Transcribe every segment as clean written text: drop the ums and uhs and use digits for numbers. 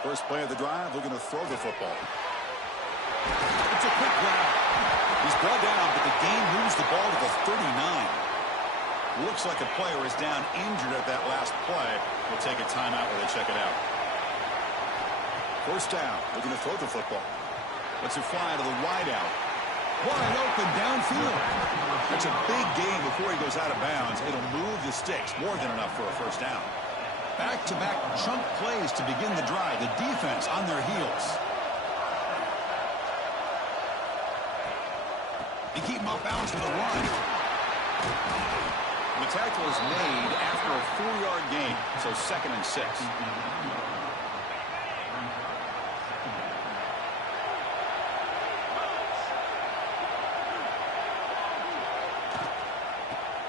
First play of the drive, looking to throw the football. It's a quick grab. He's brought down, but the game moves the ball to the 39. Looks like a player is down injured at that last play. We'll take a timeout while they check it out. First down, looking to throw the football. Lets it fly to the wide out. Wide open downfield. That's a big gain before he goes out of bounds. It'll move the sticks. More than enough for a first down. Back-to-back chunk plays to begin the drive. The defense on their heels. They keep him off bounds for the run. The tackle is made after a 4-yard gain, so 2nd and 6.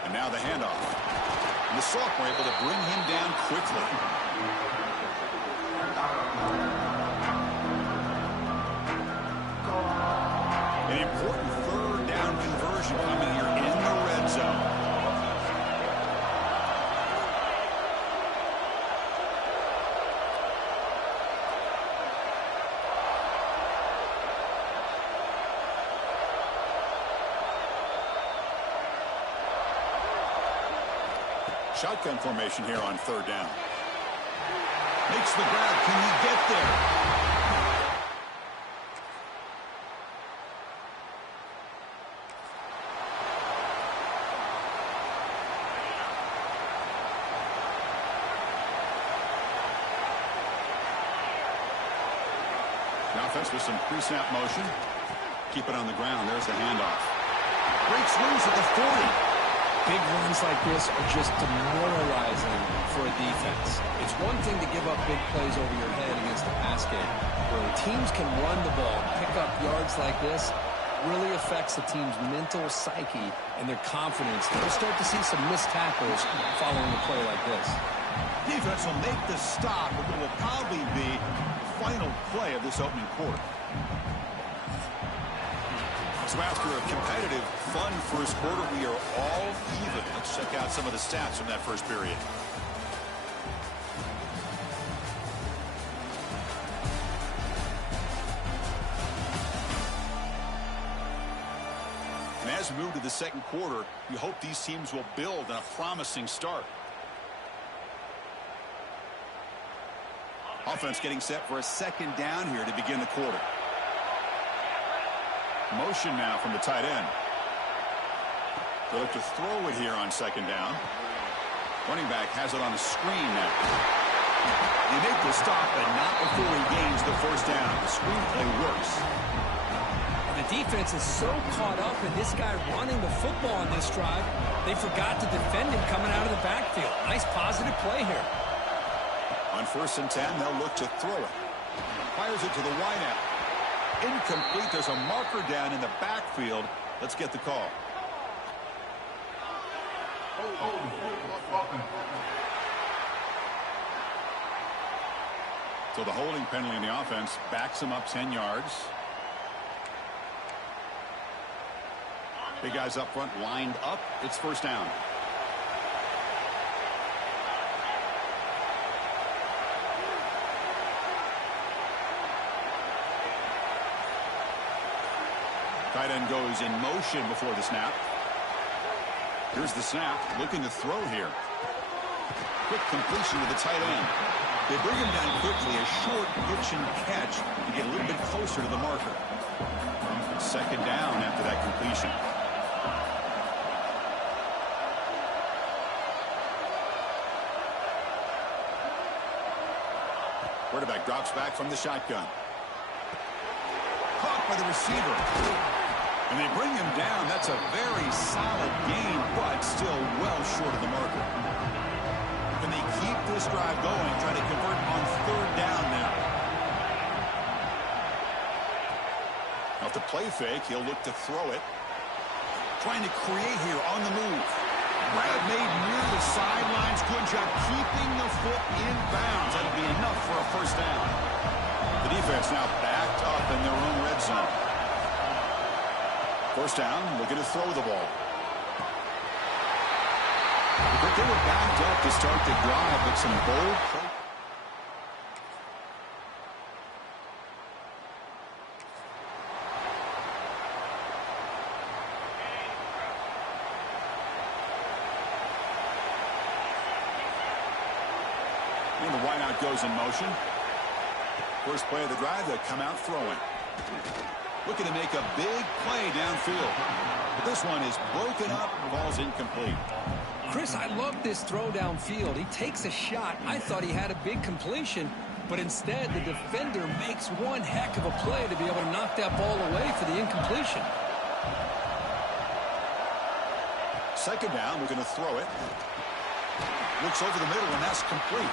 And now the handoff. And the sophomore able to bring him down quickly. An important 3rd down conversion coming here in the red zone. Shotgun formation here on 3rd down. Makes the grab. Can he get there? The offense with some pre-snap motion. Keep it on the ground. There's the handoff. Breaks loose at the 40. Big runs like this are just demoralizing for a defense. It's one thing to give up big plays over your head against the pass game. When teams can run the ball, pick up yards like this, really affects the team's mental psyche and their confidence. They'll start to see some missed tackles following a play like this. Defense will make the stop, but it will probably be the final play of this opening quarter. So after a competitive, fun first quarter, we are all even. Let's check out some of the stats from that first period. And as we move to the second quarter, we hope these teams will build on a promising start. Offense getting set for a 2nd down here to begin the quarter. Motion now from the tight end. They look to throw it here on 2nd down. Running back has it on the screen now. They make the stop, but not before he gains the first down. The screen play works. The defense is so caught up in this guy running the football on this drive, they forgot to defend him coming out of the backfield. Nice positive play here. On 1st and 10, they'll look to throw it. Fires it to the wideout. Incomplete. There's a marker down in the backfield. Let's get the call. So the holding penalty in the offense backs him up 10 yards. Big guys up front lined up. It's first down. Tight end goes in motion before the snap. Here's the snap. Looking to throw here. Quick completion to the tight end. They bring him down quickly. A short pitch and catch to get a little bit closer to the marker. 2nd down after that completion. Quarterback drops back from the shotgun. Caught by the receiver. And they bring him down. That's a very solid gain, but still well short of the marker. Can they keep this drive going, try to convert on 3rd down now? Off the play fake, he'll look to throw it. Trying to create here on the move. Grab made near the sidelines. Good job keeping the foot in bounds. That'll be enough for a first down. The defense now backed up in their own red zone. First down, looking to throw the ball. But they were backed up to start the drive, but some bold play. And the wideout goes in motion. First play of the drive, they come out throwing. Looking to make a big play downfield. But this one is broken up, ball's incomplete. Chris, I love this throw downfield. He takes a shot. I thought he had a big completion, but instead the defender makes one heck of a play to be able to knock that ball away for the incompletion. Second down, we're going to throw it. Looks over the middle, and that's complete.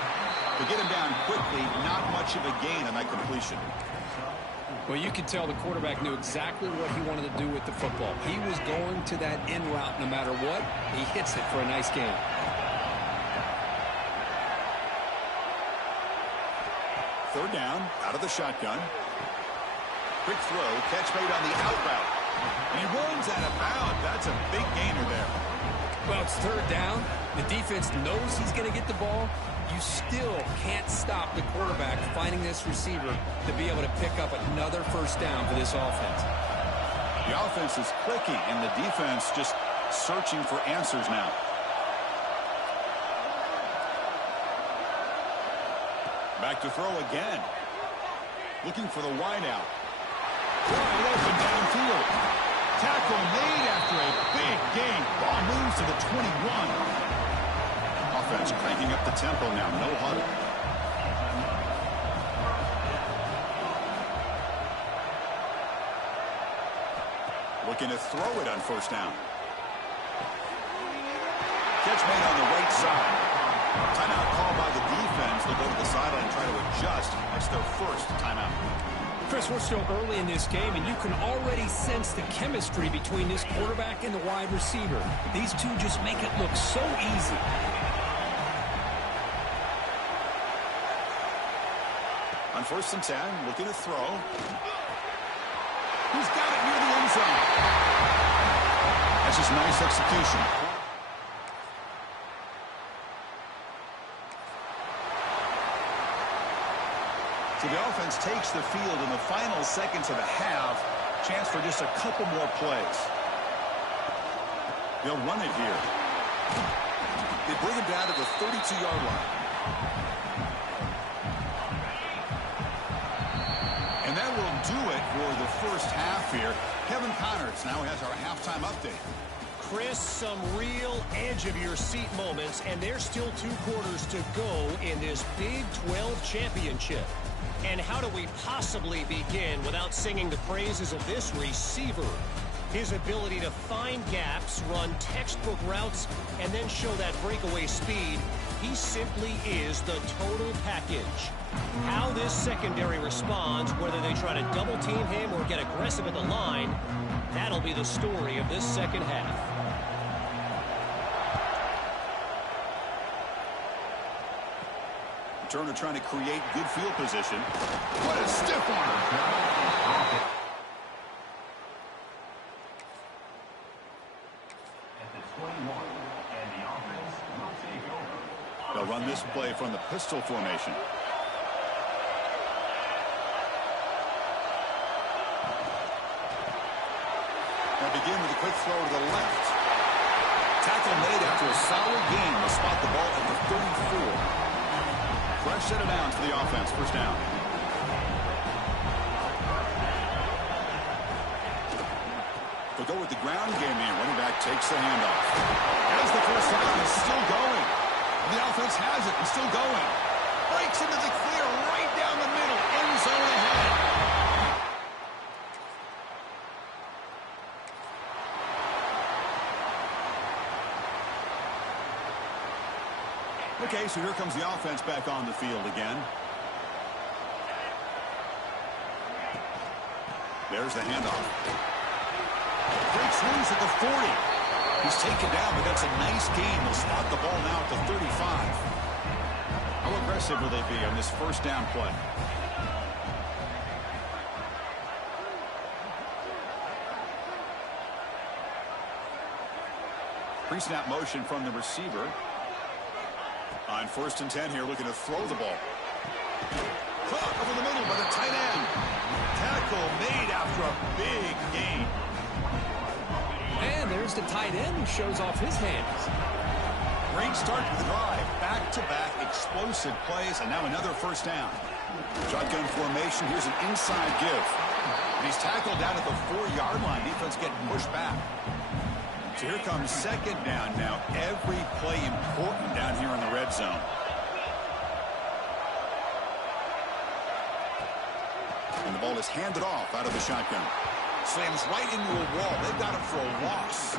They get him down quickly, not much of a gain on that completion. Well, you could tell the quarterback knew exactly what he wanted to do with the football. He was going to that in route no matter what. He hits it for a nice gain. Third down, out of the shotgun. Quick throw, catch made on the out route. And he runs out of bounds. That's a big gainer there. Well, it's third down. The defense knows he's going to get the ball. You still can't stop the quarterback finding this receiver to be able to pick up another first down for this offense. The offense is clicking, and the defense just searching for answers now. Back to throw again. Looking for the wideout. Wide open downfield. Tackle made after a big gain. Ball moves to the 21. Offense cranking up the tempo now. No huddle. Looking to throw it on first down. Catch made on the right side. Timeout called by the defense. They'll go to the sideline and try to adjust. That's their first timeout. Chris, we're still early in this game, and you can already sense the chemistry between this quarterback and the wide receiver. These two just make it look so easy. On first and 10, looking to throw. He's got it near the end zone. That's just nice execution. So the offense takes the field in the final seconds of the half. Chance for just a couple more plays. They'll run it here. They bring him down to the 32-yard line. And that will do it for the first half here. Kevin Connors now has our halftime update. Chris, some real edge-of-your-seat moments, and there's still 2 quarters to go in this Big 12 championship. And how do we possibly begin without singing the praises of this receiver? His ability to find gaps, run textbook routes, and then show that breakaway speed. He simply is the total package. How this secondary responds, whether they try to double-team him or get aggressive at the line, that'll be the story of this second half. Turner trying to create good field position. What a stiff arm. At the 21, and the offense will take over. They'll run this play from the pistol formation. Now begin with a quick throw to the left. Tackle made after a solid gain. Will spot the ball at the 34. Fresh set of downs for the offense. First down. They'll go with the ground game here. Running back takes the handoff. Has the first down. He's still going. And the offense has it. He's still going. Breaks into the clear right down the middle. End zone ahead. Okay, so here comes the offense back on the field again. There's the handoff. Breaks loose at the 40. He's taken down, but that's a nice gain. They'll spot the ball now at the 35. How aggressive will they be on this first down play? Pre-snap motion from the receiver. On first and 10 here, looking to throw the ball. Caught over the middle by the tight end. Tackle made after a big gain. And there's the tight end who shows off his hands. Great start to the drive. Back back-to-back explosive plays, and now another first down. Shotgun formation. Here's an inside give. And he's tackled down at the 4-yard line. Defense getting pushed back. So here comes second down now. Every play important down here in the red zone. And the ball is handed off out of the shotgun. Slams right into a wall. They've got him for a loss.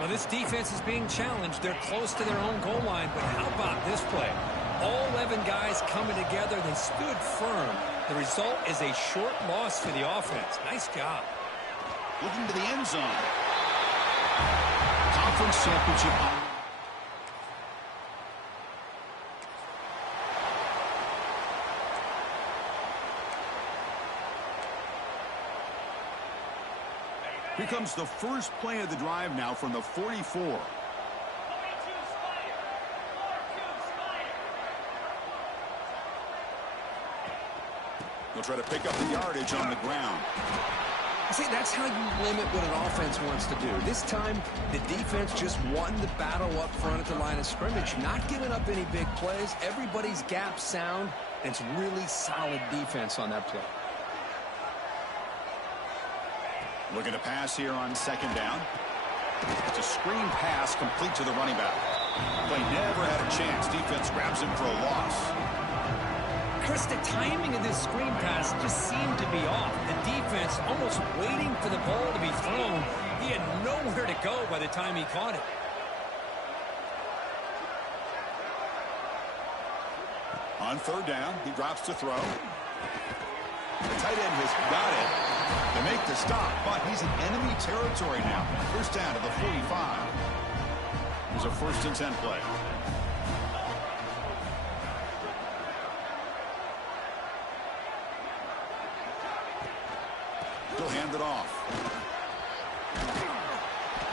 Well, this defense is being challenged. They're close to their own goal line, but how about this play? All 11 guys coming together. They stood firm. The result is a short loss for the offense. Nice job. Looking to the end zone. Conference championship on. Here comes the first play of the drive now from the 44. They'll try to pick up the yardage on the ground. See, that's how you limit what an offense wants to do. This time, the defense just won the battle up front at the line of scrimmage, not giving up any big plays. Everybody's gap sound, and it's really solid defense on that play. Looking to pass here on second down. It's a screen pass complete to the running back. Play never had a chance. Defense grabs him for a loss. Chris, the timing of this screen pass just seemed to be off. The defense almost waiting for the ball to be thrown. He had nowhere to go by the time he caught it. On third down, he drops to throw. The tight end has got it. They make the stop, but he's in enemy territory now. First down to the 45. Here's a 1st and 10 play. He'll hand it off.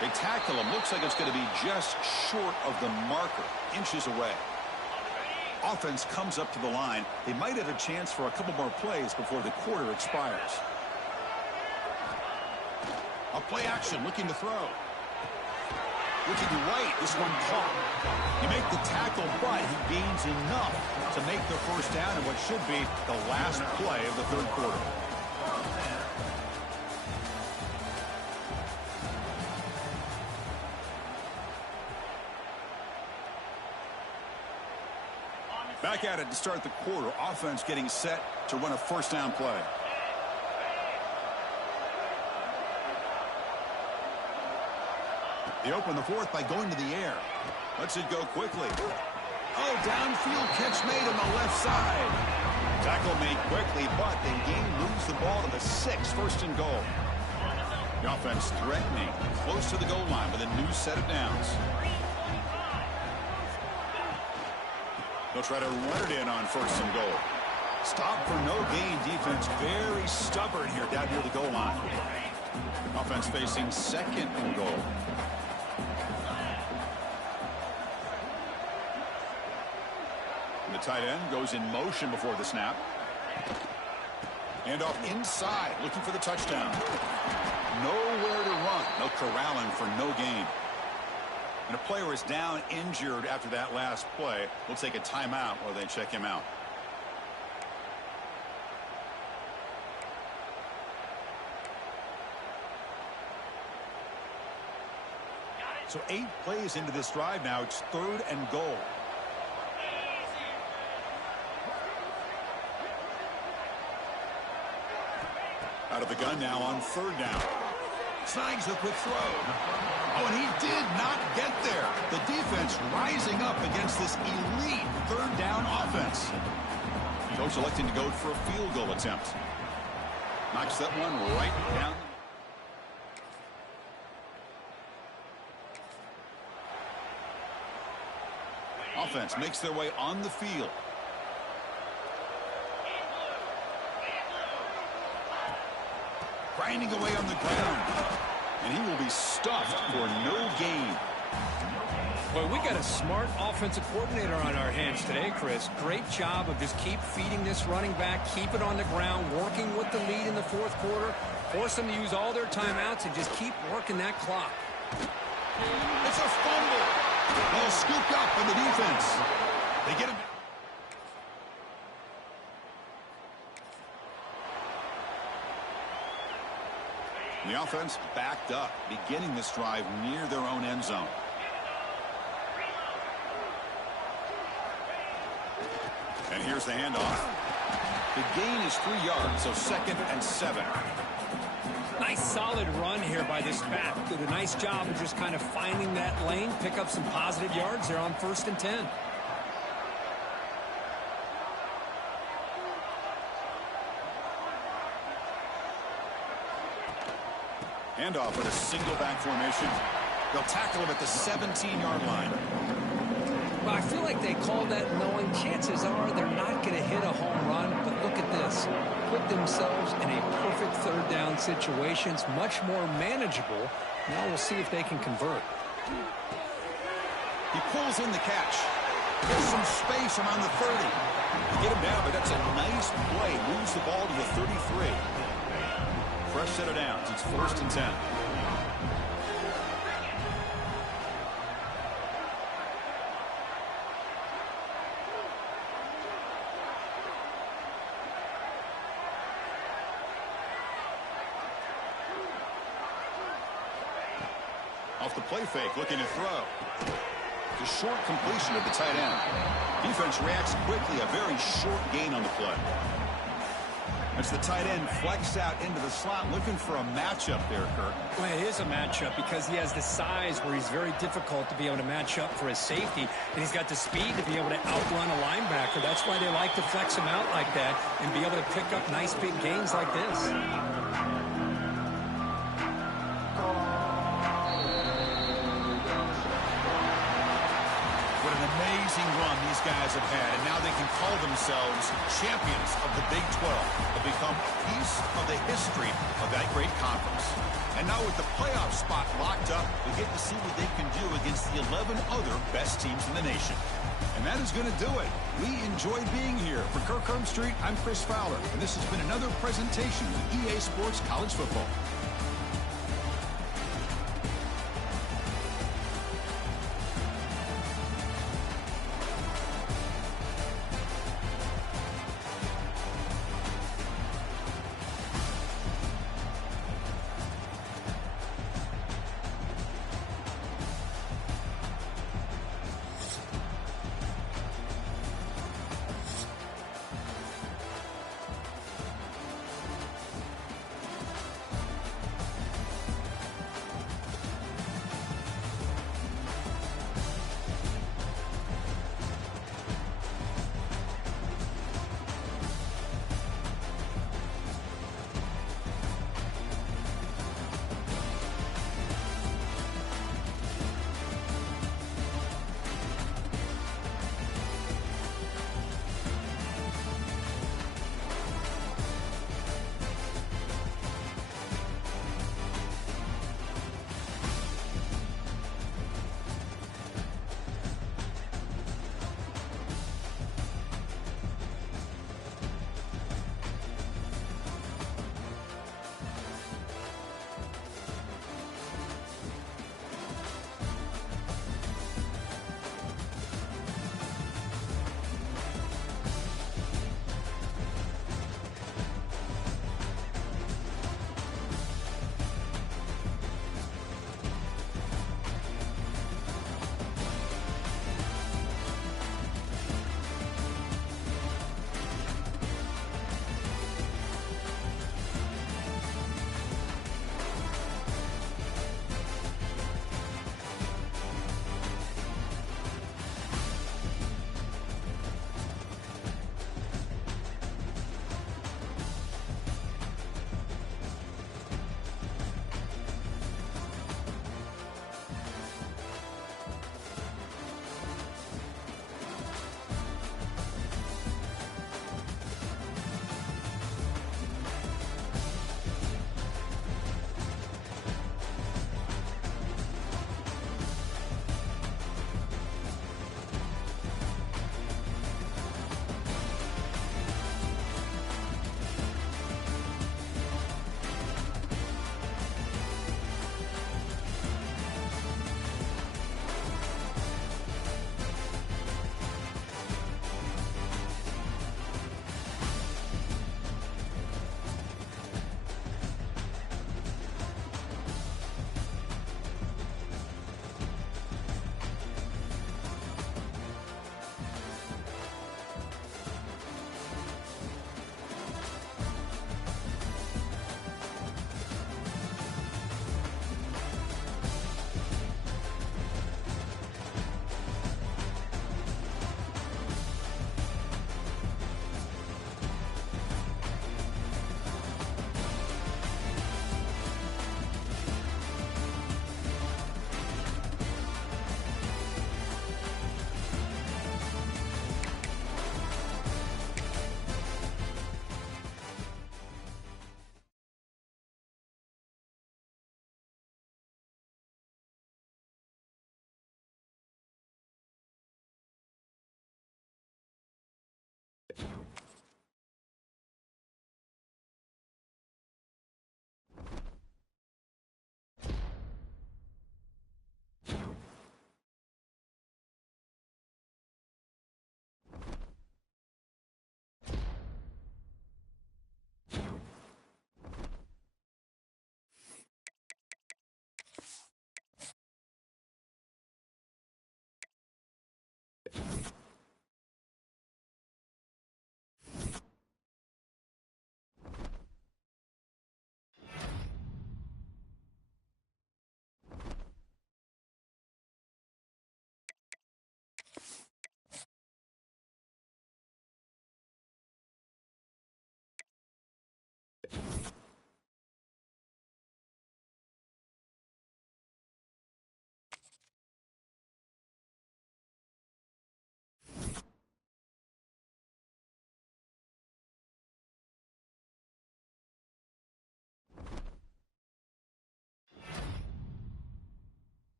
They tackle him. Looks like it's going to be just short of the marker, inches away. Offense comes up to the line. They might have a chance for a couple more plays before the quarter expires. A play action, looking to throw. Looking right, this one caught. You make the tackle, but he gains enough to make the first down in what should be the last play of the third quarter. Back at it to start the quarter. Offense getting set to run a first down play. They open the fourth by going to the air. Lets it go quickly. Oh, downfield catch made on the left side. Tackle made quickly, but they lose the ball to the 6, 1st and goal. The offense threatening, close to the goal line with a new set of downs. They'll try to run it in on 1st and goal. Stop for no gain. Defense very stubborn here down near the goal line. Offense facing 2nd and goal. And the tight end goes in motion before the snap. And off inside, looking for the touchdown. Nowhere to run. No corralling for no gain. And a player is down injured after that last play. We'll take a timeout while they check him out. So 8 plays into this drive now. It's 3rd and goal. Out of the gun now on 3rd down. Snags the quick throw. Oh, and he did not get there. The defense rising up against this elite 3rd down offense. Coach electing to go for a field goal attempt. Knocks that one right down. Offense makes their way on the field. Grinding away on the ground. And he will be stuffed for no gain. Well, we got a smart offensive coordinator on our hands today, Chris. Great job of just keep feeding this running back, keep it on the ground, working with the lead in the 4th quarter, force them to use all their timeouts, and just keep working that clock. It's a fumble. Ball scooped up by the defense. They get him. The offense backed up, beginning this drive near their own end zone. And here's the handoff. The gain is 3 yards, so 2nd and 7. Nice solid run here by this back. Did a nice job of just kind of finding that lane, pick up some positive yards. They're on 1st and 10. Handoff with a single back formation. They'll tackle him at the 17-yard line. Well, I feel like they called that knowing chances are they're not going to hit a home run, but look at this. Put themselves in a perfect 3rd down situation. It's much more manageable. Now we'll see if they can convert. He pulls in the catch. There's some space around the 30. They get him down, but that's a nice play. Moves the ball to the 33. Fresh set of downs. It's 1st and 10. Off the play fake, looking to throw. The short completion of the tight end. Defense reacts quickly, a very short gain on the play. As the tight end flexed out into the slot, looking for a matchup there, Kirk. Well, it is a matchup because he has the size where he's very difficult to be able to match up for his safety, and he's got the speed to be able to outrun a linebacker. That's why they like to flex him out like that and be able to pick up nice big gains like this. Amazing run these guys have had, and now they can call themselves champions of the Big 12. They've become a piece of the history of that great conference. And now with the playoff spot locked up, we get to see what they can do against the 11 other best teams in the nation. And that is going to do it. We enjoyed being here. For Kirk Street, I'm Chris Fowler, and this has been another presentation of EA Sports College Football.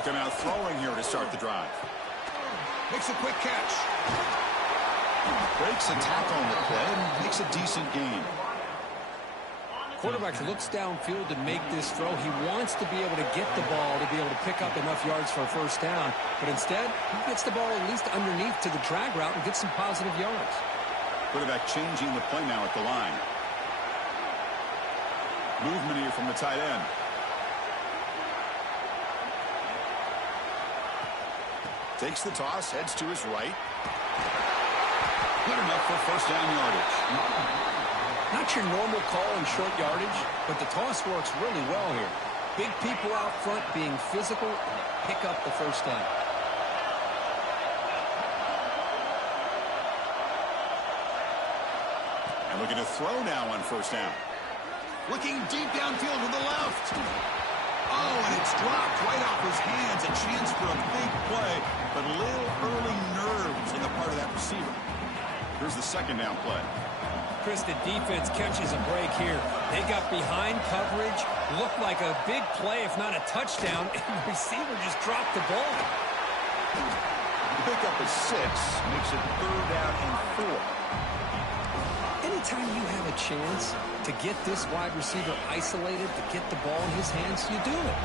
Looking out throwing here to start the drive. Makes a quick catch. Breaks a tackle on the play and makes a decent gain. Quarterback looks downfield to make this throw. He wants to be able to get the ball to be able to pick up enough yards for a first down. But instead, he gets the ball at least underneath to the drag route and gets some positive yards. Quarterback changing the play now at the line. Movement here from the tight end. Takes the toss, heads to his right. Good enough for first down yardage. Not your normal call in short yardage, but the toss works really well here. Big people out front being physical, and they pick up the first down. And looking to throw now on first down. Looking deep downfield to the left. Oh, and it's dropped right off his hands. A chance for a big play, but a little early nerves on the part of that receiver. Here's the second down play. Chris, the defense catches a break here. They got behind coverage, looked like a big play, if not a touchdown, and the receiver just dropped the ball. The pickup is 6, makes it third down and 4. Anytime you have a chance to get this wide receiver isolated, to get the ball in his hands, you do it.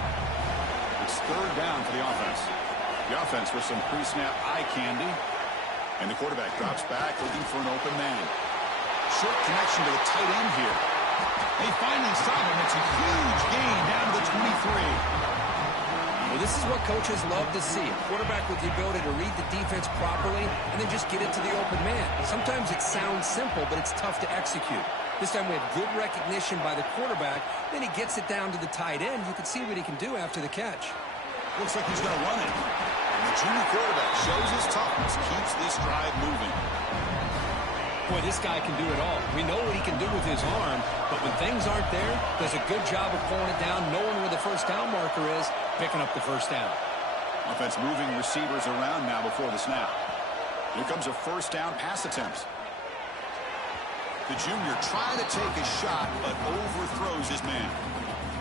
It's third down for the offense. The offense with some pre-snap eye candy. And the quarterback drops back, looking for an open man. Short connection to the tight end here. They finally stop him. It's a huge gain down to the 23. Well, this is what coaches love to see. A quarterback with the ability to read the defense properly and then just get it to the open man. Sometimes it sounds simple, but it's tough to execute. This time we have good recognition by the quarterback. Then he gets it down to the tight end. You can see what he can do after the catch. Looks like he's going to run it. And the junior quarterback shows his toughness, keeps this drive moving. Boy, this guy can do it all. We know what he can do with his arm, but when things aren't there, does a good job of pulling it down, knowing where the first down marker is, picking up the first down. Offense moving receivers around now before the snap. Here comes a first down pass attempt. The junior trying to take a shot, but overthrows his man.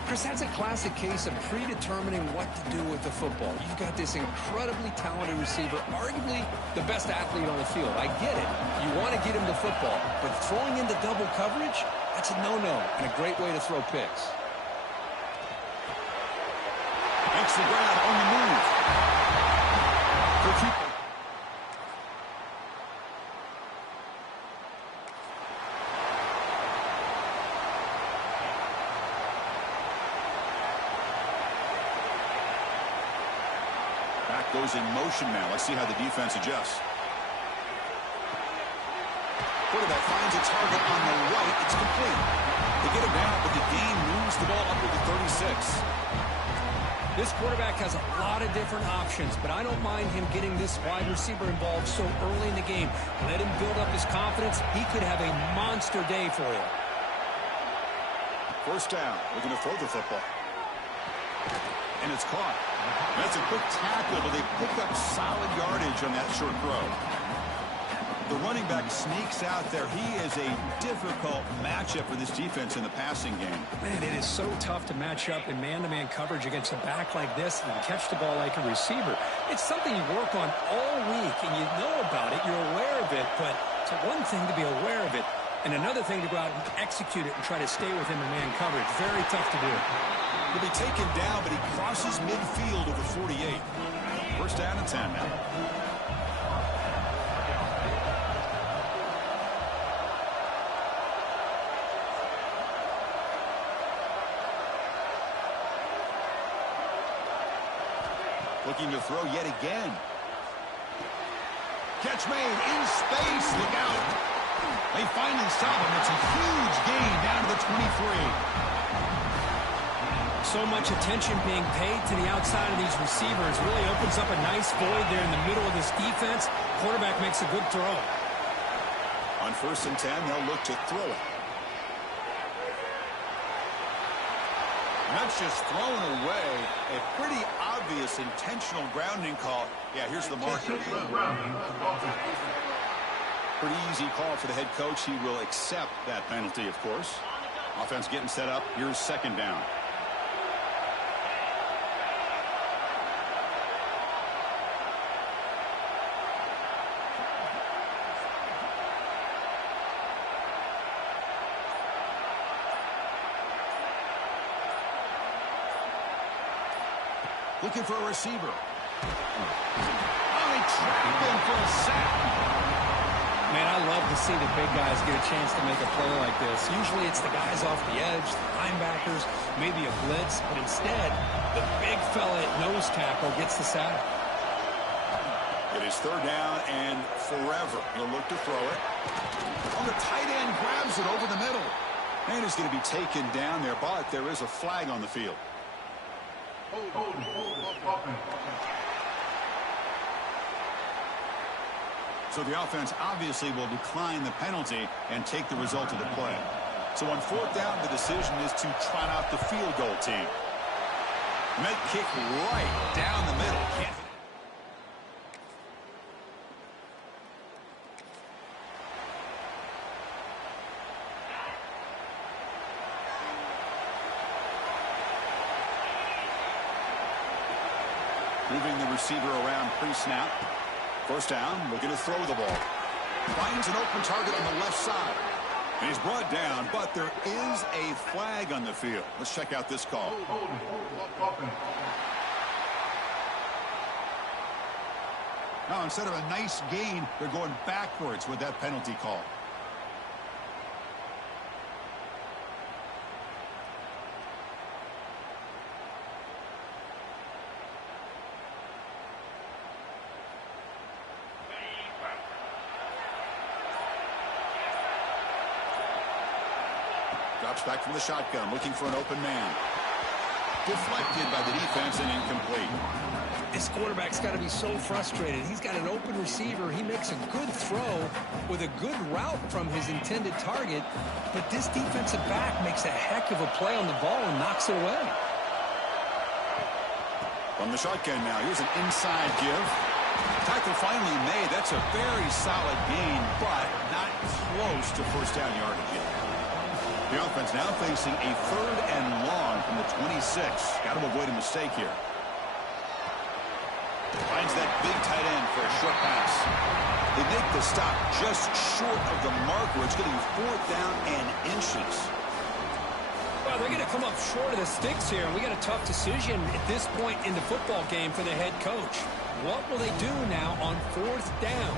Chris, that's a classic case of predetermining what to do with the football. You've got this incredibly talented receiver, arguably the best athlete on the field. I get it. You want to get him the football, but throwing into double coverage, that's a no-no and a great way to throw picks. Makes the ground on the move. Goes in motion now. Let's see how the defense adjusts. Quarterback finds a target on the right. It's complete. They get him down, but the gain moves the ball up to the 36. This quarterback has a lot of different options, but I don't mind him getting this wide receiver involved so early in the game. Let him build up his confidence. He could have a monster day for you. First down. Looking to throw the football. And it's caught. That's a quick tackle, but they pick up solid yardage on that short throw. The running back sneaks out there. He is a difficult matchup for this defense in the passing game. Man, it is so tough to match up in man-to-man coverage against a back like this and catch the ball like a receiver. It's something you work on all week, and you know about it. You're aware of it, but it's one thing to be aware of it, and another thing to go out and execute it and try to stay within the man coverage. Very tough to do. He'll be taken down, but he crosses midfield over 48. First down and 10 now. Looking to throw yet again. Catch made in space. Look out. They finally stop him. It's a huge gain down to the 23. So much attention being paid to the outside of these receivers. Really opens up a nice void there in the middle of this defense. Quarterback makes a good throw. On first and 10, they'll look to throw it. And that's just thrown away. A pretty obvious intentional grounding call. Yeah, here's the marker. Pretty easy call for the head coach. He will accept that penalty, of course. Offense getting set up. Here's second down. Looking for a receiver. Oh, he trapped him for a sack. Man, I love to see the big guys get a chance to make a play like this. Usually it's the guys off the edge, the linebackers, maybe a blitz, but instead, the big fella at nose tackle gets the sack. It is third down and forever. He'll look to throw it. Oh, the tight end grabs it over the middle. And he's going to be taken down there, but there is a flag on the field. So the offense obviously will decline the penalty and take the result of the play. So on fourth down, the decision is to trot out the field goal team. Make kick right down the middle. Can't. Moving the receiver around pre-snap. First down, looking to throw the ball. Finds an open target on the left side. And he's brought down, but there is a flag on the field. Let's check out this call. Now, instead of a nice gain, they're going backwards with that penalty call. Drops back from the shotgun, looking for an open man. Deflected by the defense and incomplete. This quarterback's got to be so frustrated. He's got an open receiver. He makes a good throw with a good route from his intended target, but this defensive back makes a heck of a play on the ball and knocks it away. From the shotgun now, here's an inside give. Tackle finally made. That's a very solid gain, but not close to first down yardage yet. The offense now facing a third and long from the 26. Got to avoid a mistake here. Finds that big tight end for a short pass. They make the stop just short of the marker. It's getting fourth down and inches. Well, they're going to come up short of the sticks here, and we got a tough decision at this point in the football game for the head coach. What will they do now on fourth down?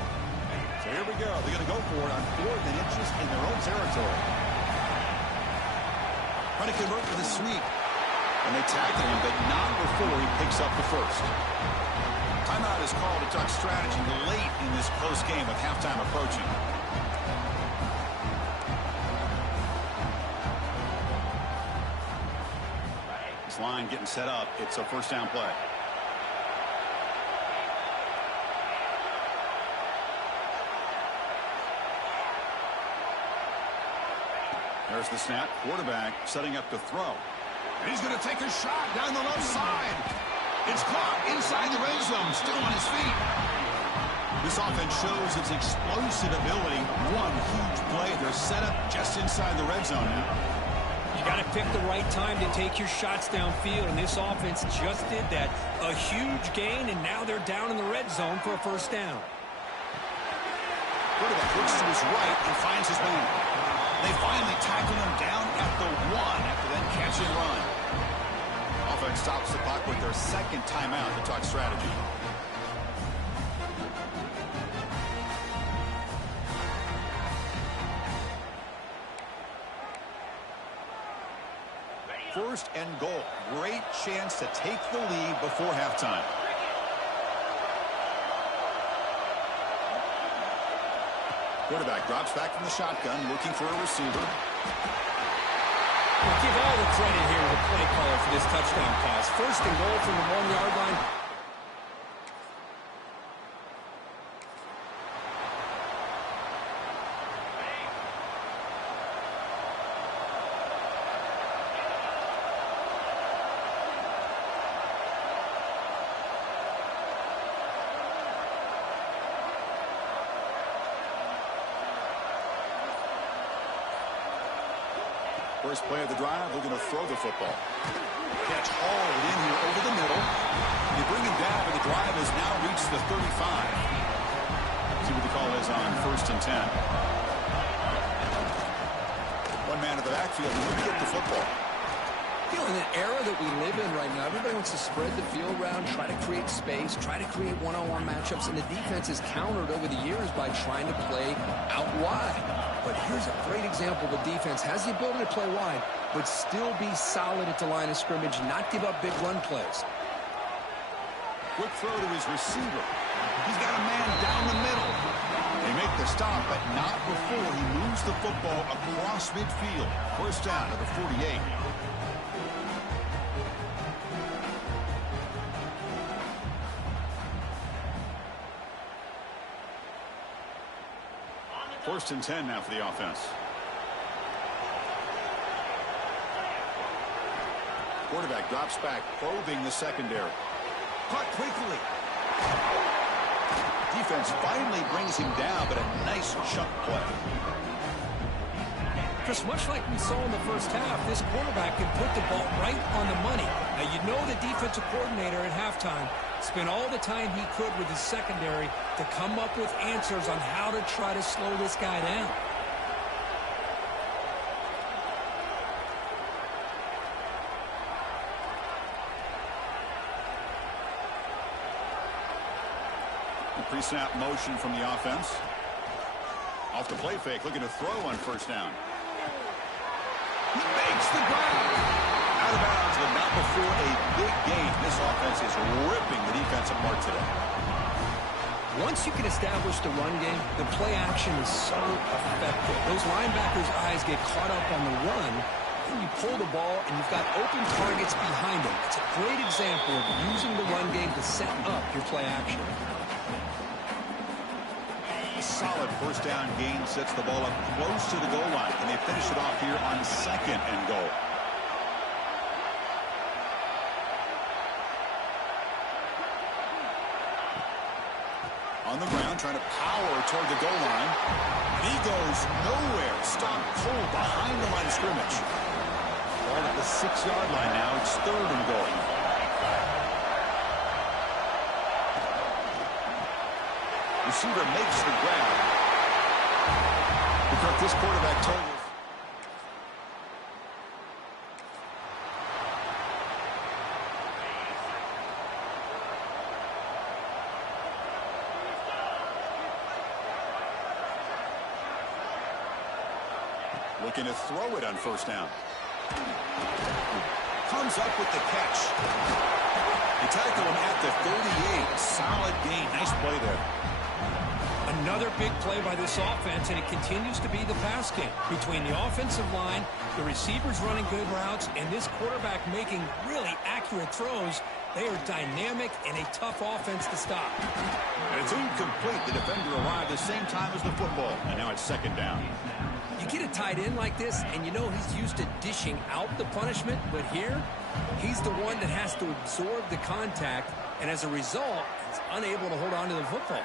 So here we go. They're going to go for it on fourth and inches in their own territory. Trying to convert with a sweep. And they tackle him, but not before he picks up the first. Timeout is called to talk strategy late in this close game with halftime approaching. This line getting set up. It's a first down play. There's the snap. Quarterback setting up to throw. And he's going to take a shot down the left side. It's caught inside the red zone, still on his feet. This offense shows its explosive ability. One huge play. They're set up just inside the red zone now. You got to pick the right time to take your shots downfield, and this offense just did that. A huge gain, and now they're down in the red zone for a first down. Quarterback looks to his right and finds his man. They finally tackle him down at the 1 after that catch and run. Offense stops the clock with their second timeout to talk strategy. First and goal. Great chance to take the lead before halftime. Quarterback drops back from the shotgun, looking for a receiver. We'll give all the credit here to the play caller for this touchdown pass. First and goal from the 1-yard line. First play of the drive, looking to throw the football. Catch hauled in here over the middle. They bring him down, but the drive has now reached the 35. See what the call is on first and 10. One man at the backfield, and he'll get the football. You know, in an era that we live in right now, everybody wants to spread the field around, try to create space, try to create one-on-one matchups, and the defense is countered over the years by trying to play out wide. But here's a great example. The defense has the ability to play wide, but still be solid at the line of scrimmage, not give up big run plays. Quick throw to his receiver. He's got a man down the middle. They make the stop, but not before he moves the football across midfield. First down to the 48. First and 10 now for the offense. Quarterback drops back, probing the secondary. Caught quickly. Defense finally brings him down, but a nice chunk play. Just much like we saw in the first half, this quarterback can put the ball right on the money. Now, you know the defensive coordinator at halftime spent all the time he could with his secondary to come up with answers on how to try to slow this guy down. Pre-snap motion from the offense. Off the play fake, looking to throw on first down. He makes the grab. Out of bounds, but not before a big gain. This offense is ripping the defense apart today. Once you can establish the run game, the play action is so effective. Those linebackers' eyes get caught up on the run, and you pull the ball, and you've got open targets behind them. It's a great example of using the run game to set up your play action. Solid first down gain sets the ball up close to the goal line, and they finish it off here on second and goal. On the ground, trying to power toward the goal line. And he goes nowhere. Stopped cold behind the line of scrimmage. Ball at the 6-yard line now. It's third and goal. Receiver makes the grab. Because this quarterback told us. Looking to throw it on first down. Comes up with the catch. They tackle him at the 38. Solid gain. Nice play there. Another big play by this offense, and it continues to be the pass game. Between the offensive line, the receivers running good routes, and this quarterback making really accurate throws, they are dynamic and a tough offense to stop. And it's incomplete. The defender arrived the same time as the football, and now it's second down. You get a tight end like this, and you know he's used to dishing out the punishment, but here, he's the one that has to absorb the contact, and as a result, he's unable to hold on to the football.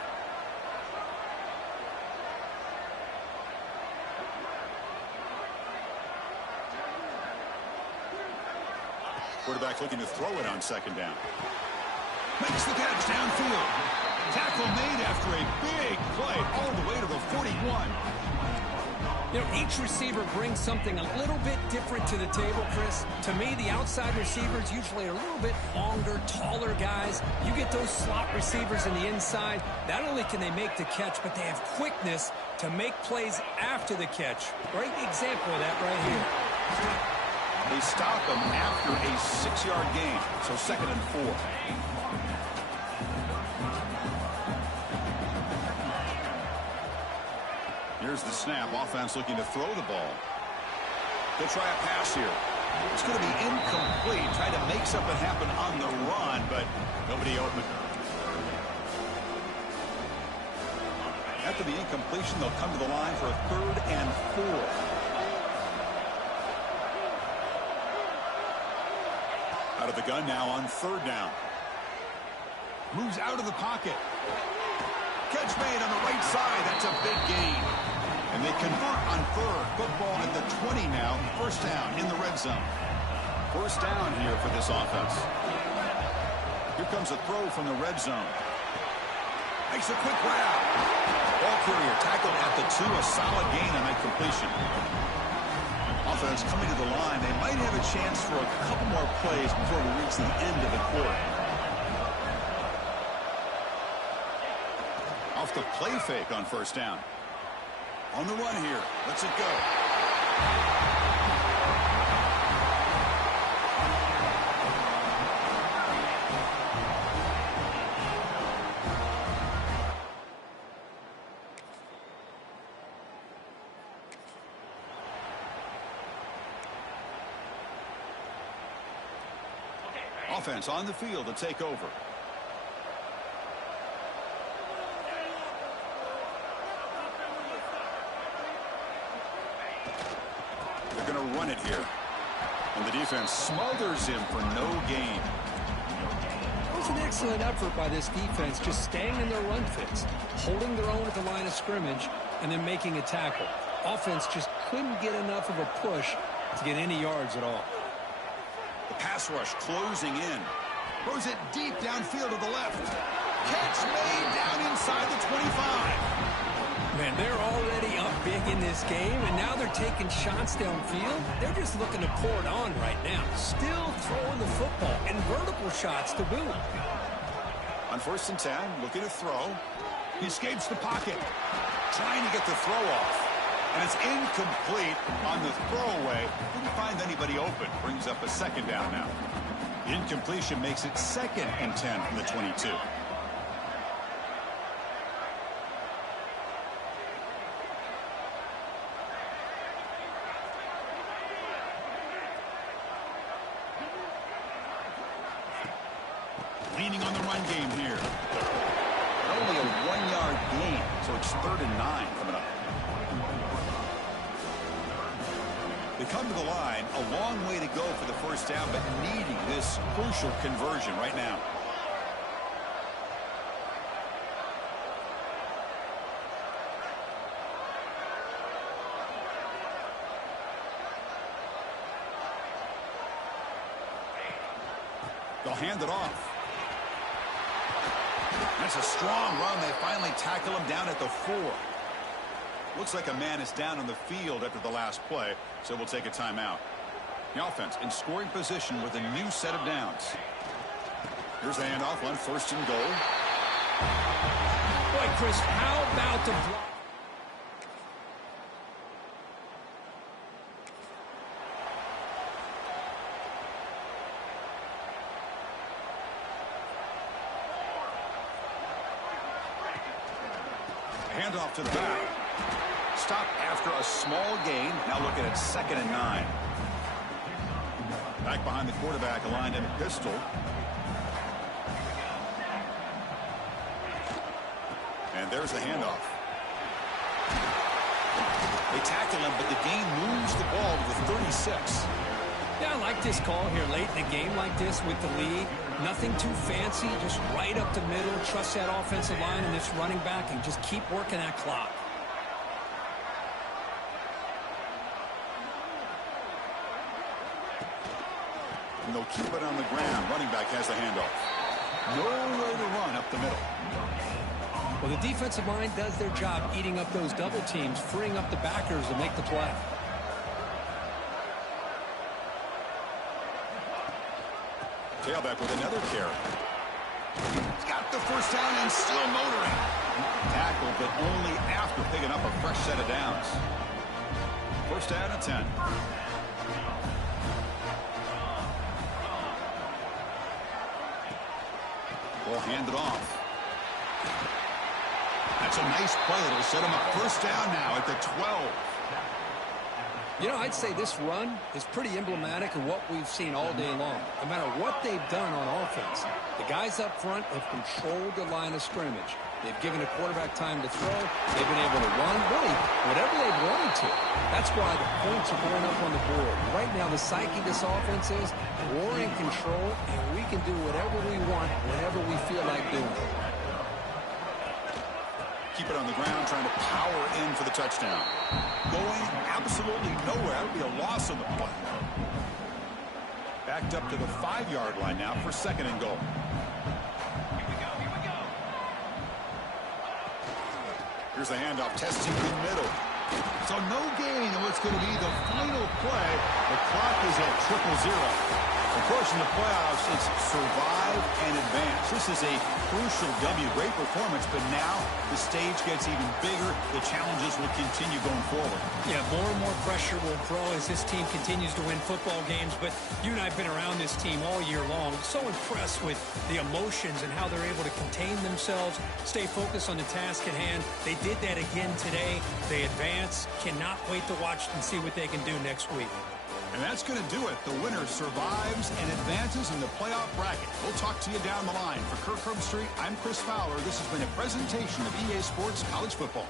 Quarterback looking to throw it on second down. Makes the catch downfield. Tackle made after a big play all the way to the 41. You know, each receiver brings something a little bit different to the table, Chris. To me, the outside receivers usually are a little bit longer, taller guys. You get those slot receivers in the inside, not only can they make the catch, but they have quickness to make plays after the catch. Great example of that right here. They stop him after a 6-yard gain, so second and 4. Here's the snap. Offense looking to throw the ball. They'll try a pass here. It's going to be incomplete. Trying to make something happen on the run, but nobody open. After the incompletion, they'll come to the line for a third and 4. Out of the gun now on third down. Moves out of the pocket. Catch made on the right side. That's a big gain. And they convert on third. Football at the 20 now. First down in the red zone. First down here for this offense. Here comes a throw from the red zone. Makes a quick grab. Ball carrier tackled at the 2. A solid gain on that completion. Offense coming to the line. They might have a chance for a couple more plays before we reach the end of the quarter. Off the play fake on first down. On the run here. Let's it go. offense on the field to take over. They're going to run it here. And the defense smothers him for no gain. It was an excellent effort by this defense, just staying in their run fits, holding their own at the line of scrimmage, and then making a tackle. Offense just couldn't get enough of a push to get any yards at all. The pass rush closing in. Throws it deep downfield to the left. Catch made down inside the 25. Man, they're already up big in this game, and now they're taking shots downfield. They're just looking to pour it on right now. Still throwing the football, and vertical shots to boot. On 1st and 10, looking to throw. He escapes the pocket. Trying to get the throw off. And it's incomplete on the throwaway. Didn't find anybody open. Brings up a 2nd down now. The incompletion makes it 2nd and 10 from the 22. Leaning on the run game here. Only a 1-yard gain, so it's 3rd and 9 coming up. They come to the line, a long way to go for the 1st down, but needing this crucial conversion right now. They'll hand it off. That's a strong run. They finally tackle him down at the 4. Looks like a man is down on the field after the last play, so we'll take a timeout. The offense in scoring position with a new set of downs. Here's the handoff on 1st and goal. Boy, Chris, how about the block? Handoff to the back. Stop after a small gain. Now looking at 2nd and 9. Back behind the quarterback, aligned in pistol. And there's the handoff. They tackle him, but the gain moves the ball to the 36. Yeah, I like this call here late in a game like this with the lead. Nothing too fancy, just right up the middle. Trust that offensive line and this running back and just keep working that clock. And they'll keep it on the ground. Running back has the handoff. Nowhere to run up the middle. Well, the defensive line does their job eating up those double teams, freeing up the backers to make the play. Tailback with another carry. He's got the 1st down and still motoring. Tackled, but only after picking up a fresh set of downs. 1st down and 10. We'll hand it off. That's a nice play. It'll set him up 1st down now at the 12. You know, I'd say this run is pretty emblematic of what we've seen all day long. No matter what they've done on offense, the guys up front have controlled the line of scrimmage. They've given the quarterback time to throw. They've been able to run, really, whatever they've wanted to. That's why the points are going up on the board. Right now, the psyche of this offense is we're in control, and we can do whatever we want, whenever we feel like doing it. Keep it on the ground, trying to power in for the touchdown. Going absolutely nowhere. That would be a loss on the play. Backed up to the 5-yard line now for 2nd and goal. Here's the handoff, testing the middle. So no gain in what's going to be the final play. The clock is at 0-0. Of course, in the playoffs, it's survive and advance. This is a crucial W. Great performance, but now the stage gets even bigger. The challenges will continue going forward. Yeah, more and more pressure will grow as this team continues to win football games. But you and I have been around this team all year long. So impressed with the emotions and how they're able to contain themselves, stay focused on the task at hand. They did that again today. They advance. Cannot wait to watch and see what they can do next week. And that's going to do it. The winner survives and advances in the playoff bracket. We'll talk to you down the line. For Kirk Herbstreit, I'm Chris Fowler. This has been a presentation of EA Sports College Football.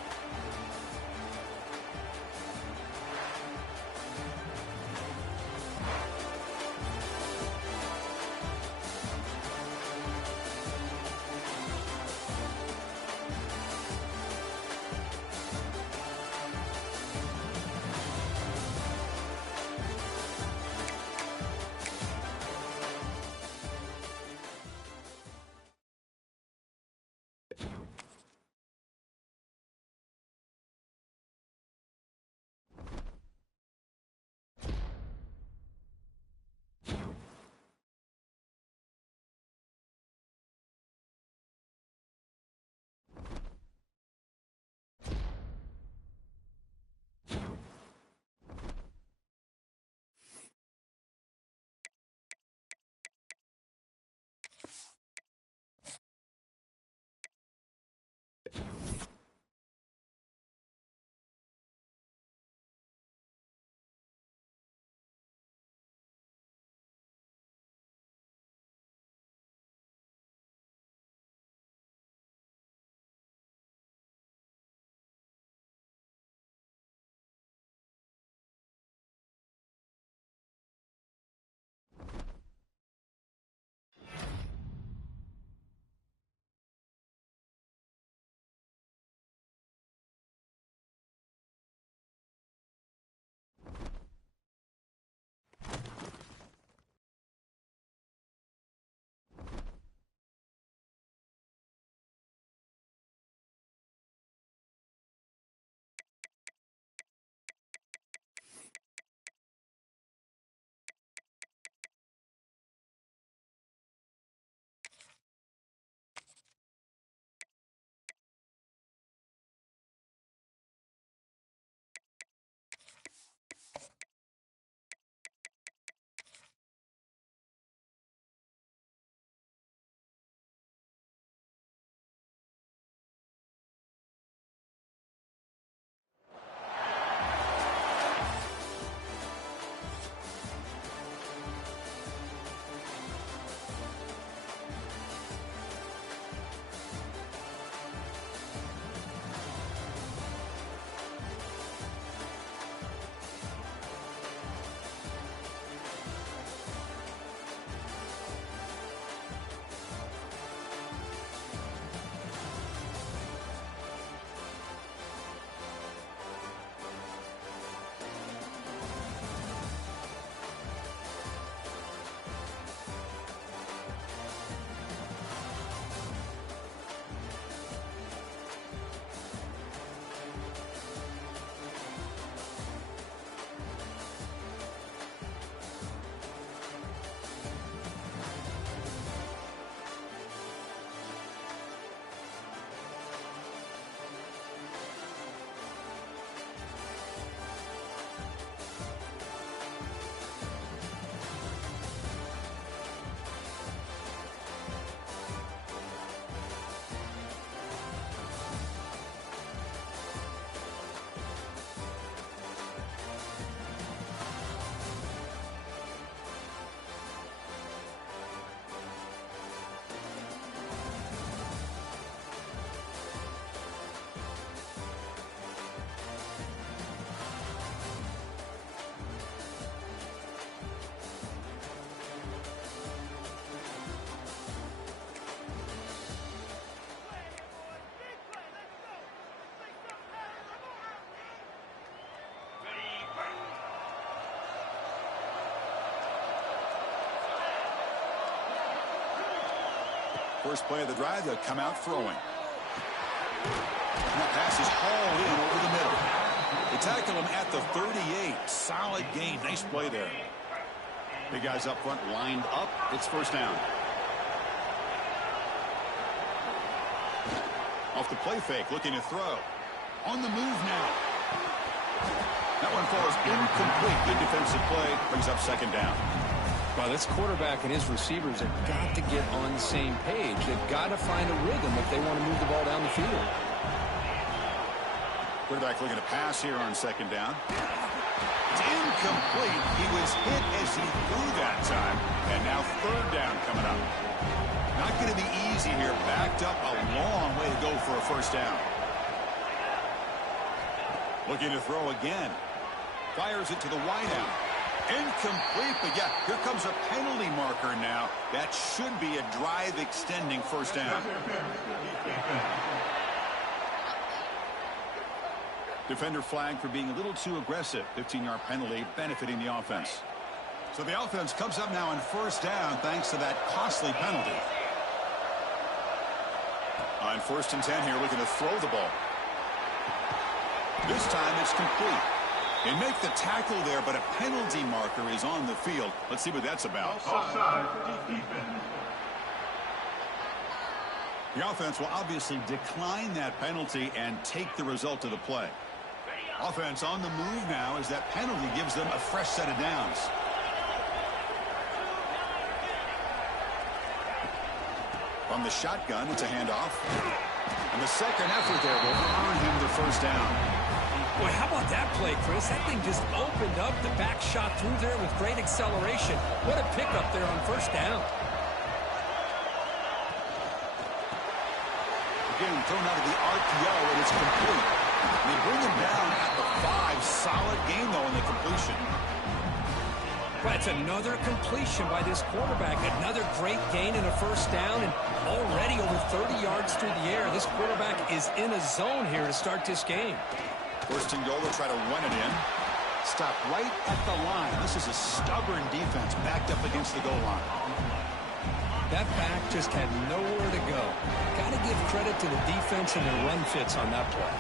First play of the drive, they'll come out throwing. And that pass is hauled in over the middle. They tackle him at the 38. Solid gain. Nice play there. Big guys up front lined up. It's first down. Off the play fake, looking to throw. On the move now. That one falls incomplete. Good defensive play. Brings up second down. Well, this quarterback and his receivers have got to get on the same page. They've got to find a rhythm if they want to move the ball down the field. Quarterback looking to pass here on second down. It's incomplete. He was hit as he threw that time. And now third down coming up. Not going to be easy here. Backed up a long way to go for a first down. Looking to throw again. Fires it to the wideout. Incomplete, but yeah, here comes a penalty marker now. That should be a drive-extending first down. Defender flag for being a little too aggressive. 15-yard penalty benefiting the offense. So the offense comes up now on first down thanks to that costly penalty. On 1st and 10 here, looking to throw the ball. This time it's complete. They make the tackle there, but a penalty marker is on the field. Let's see what that's about. The offense will obviously decline that penalty and take the result of the play. Offense on the move now as that penalty gives them a fresh set of downs. From the shotgun, it's a handoff. And the second effort there will earn him the first down. Boy, how about that play, Chris? That thing just opened up. The back shot through there with great acceleration. What a pickup there on first down. Again, thrown out of the RPO, and it's complete. They bring him down at the 5. Solid gain, though, in the completion. That's another completion by this quarterback. Another great gain in a first down, and already over 30 yards through the air. This quarterback is in a zone here to start this game. 1st and goal, they'll try to run it in. Stop right at the line. This is a stubborn defense backed up against the goal line. That back just had nowhere to go. Got to give credit to the defense and their run fits on that play.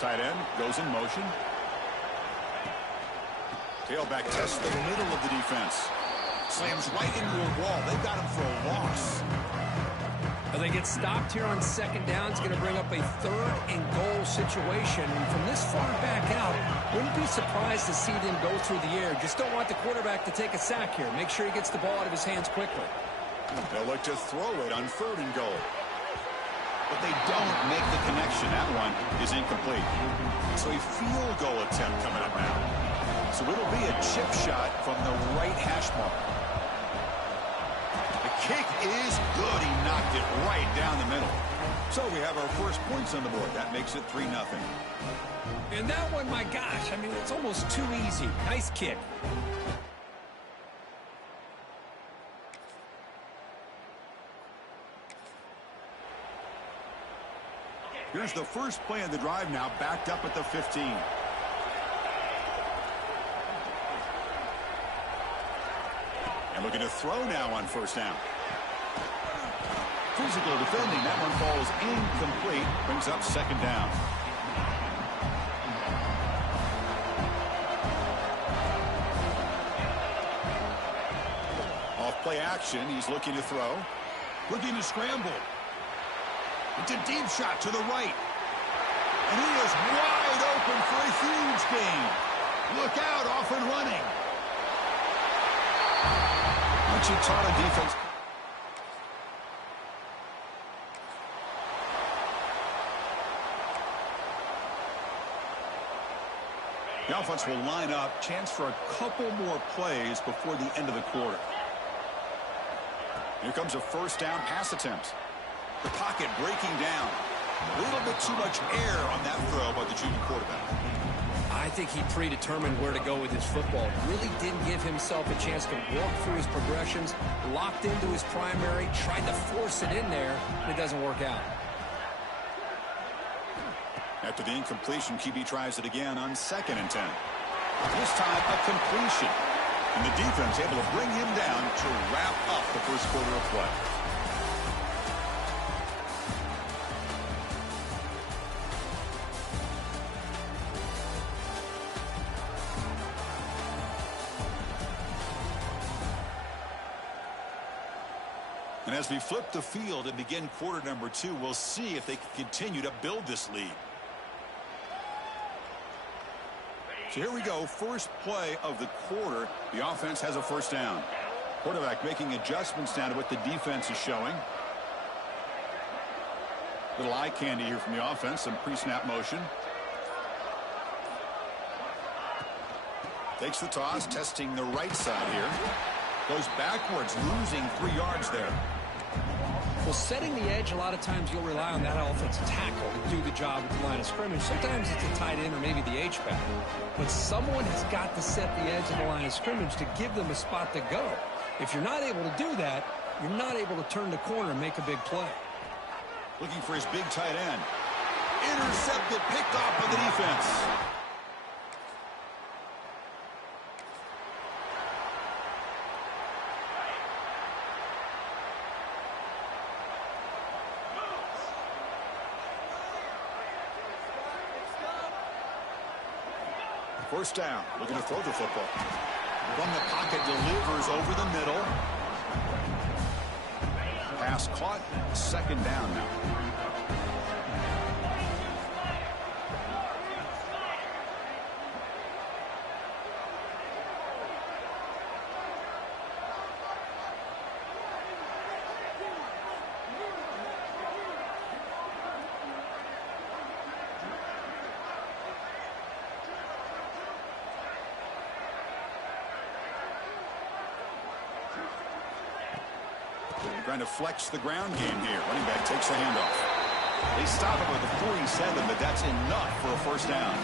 Tight end goes in motion. Tailback tests the middle of the defense. Slams right into a wall. They've got him for a loss. Well, they get stopped here on 2nd down. It's going to bring up a 3rd and goal situation. And from this far back out, wouldn't be surprised to see them go through the air. Just don't want the quarterback to take a sack here. Make sure he gets the ball out of his hands quickly. They'll look to throw it on 3rd and goal. But they don't make the connection. That one is incomplete. So a field goal attempt coming up now. So it'll be a chip shot from the right hash mark. The kick is good. He knocked it right down the middle. So we have our first points on the board. That makes it 3-0. And that one, my gosh, I mean, it's almost too easy. Nice kick. Here's the first play of the drive now, backed up at the 15. And looking to throw now on first down. Physical defending. That one falls incomplete. Brings up 2nd down. Off play action. He's looking to throw. Looking to scramble. It's a deep shot to the right. And he is wide open for a huge gain. Look out, off and running. Aren't you taught a defense? The offense will line up. Chance for a couple more plays before the end of the quarter. Here comes a first down pass attempt. The pocket breaking down. A little bit too much air on that throw by the junior quarterback. I think he predetermined where to go with his football. Really didn't give himself a chance to walk through his progressions. Locked into his primary. Tried to force it in there. But it doesn't work out. After the incompletion, QB tries it again on 2nd and 10. This time a completion. And the defense able to bring him down to wrap up the first quarter of play. And as we flip the field and begin quarter number 2, we'll see if they can continue to build this lead. So here we go, first play of the quarter. The offense has a first down. Quarterback making adjustments now to what the defense is showing. Little eye candy here from the offense. Some pre-snap motion. Takes the toss, testing the right side here. Goes backwards, losing 3 yards there. Well, setting the edge, a lot of times you'll rely on that offensive tackle to do the job at the line of scrimmage. Sometimes it's a tight end or maybe the H-back. But someone has got to set the edge of the line of scrimmage to give them a spot to go. If you're not able to do that, you're not able to turn the corner and make a big play. Looking for his big tight end. Intercepted, picked off by the defense. First down, looking to throw the football. From the pocket, delivers over the middle. Pass caught, second down now. Trying to flex the ground game here. Running back takes the handoff. They stop him with the 47, but that's enough for a first down.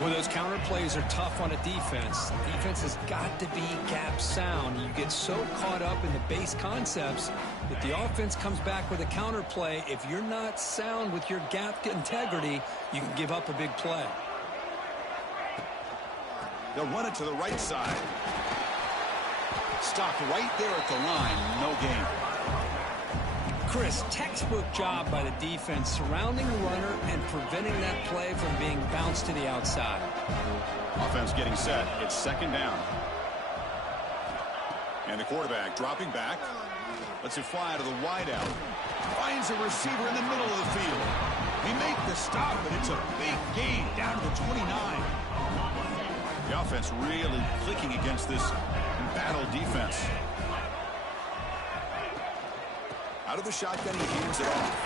Well, those counter plays are tough on a defense. Defense has got to be gap sound. You get so caught up in the base concepts that the offense comes back with a counter play. If you're not sound with your gap integrity, you can give up a big play. They'll run it to the right side. Stopped right there at the line. No gain. Chris, textbook job by the defense surrounding the runner and preventing that play from being bounced to the outside. Offense getting set. It's second down. And the quarterback dropping back. Lets it fly to the wideout. Finds a receiver in the middle of the field. They make the stop, but it's a big gain down to the 29. The offense really clicking against this battle defense. Out of the shotgun, he hands it off.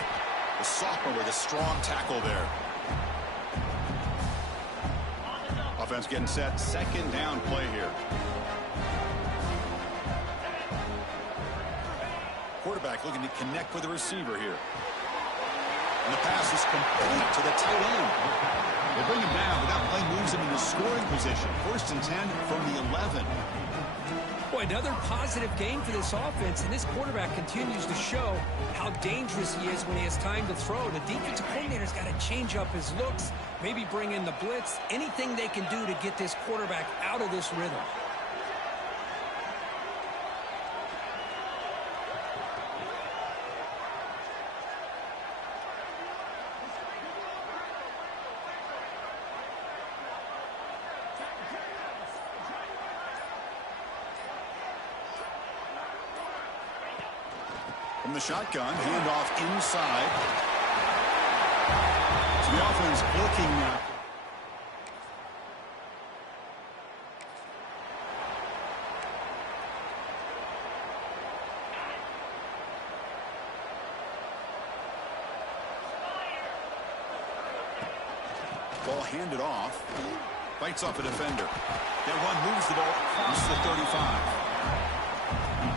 The sophomore with a strong tackle there. Offense getting set. Second down play here. Quarterback looking to connect with the receiver here. And the pass is complete to the tight end. They bring him down, but that play moves him into scoring position. First and 10 from the 11. Boy, another positive game for this offense, and this quarterback continues to show how dangerous he is when he has time to throw. The defensive coordinator's got to change up his looks, maybe bring in the blitz, anything they can do to get this quarterback out of this rhythm. From the shotgun, handoff inside. So the offense looking now. Ball handed off. Fights off a defender. That run moves the ball. This is the 35.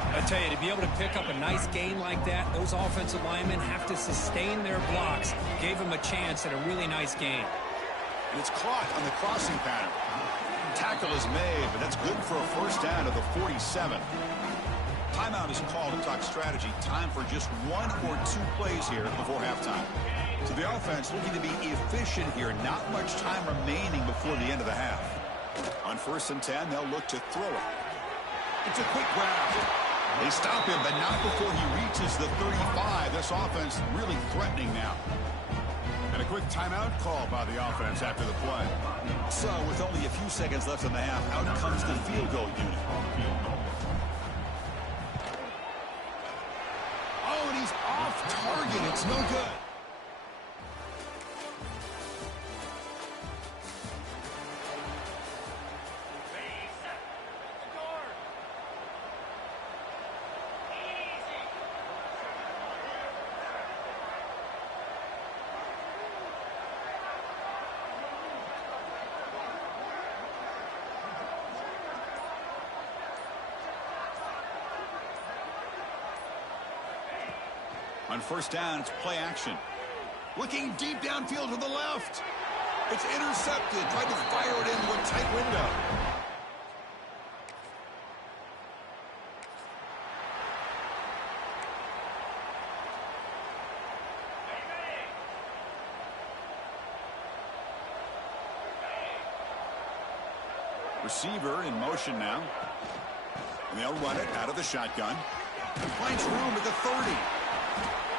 I tell you, to be able to pick up a nice gain like that, those offensive linemen have to sustain their blocks. Gave them a chance at a really nice gain. And it's caught on the crossing pattern. Tackle is made, but that's good for a first down at the 47. Timeout is called to talk strategy. Time for just 1 or 2 plays here before halftime. So the offense looking to be efficient here. Not much time remaining before the end of the half. On first and 10, they'll look to throw it. It's a quick grab. They stop him, but not before he reaches the 35. This offense really threatening now. And a quick timeout call by the offense after the play. So with only a few seconds left in the half, out comes the field goal unit. Oh, and he's off target. It's no good. On first down, it's play action. Looking deep downfield to the left. It's intercepted. Tried to fire it into a tight window. Receiver in motion now. And they'll run it out of the shotgun. Finds room at the 30.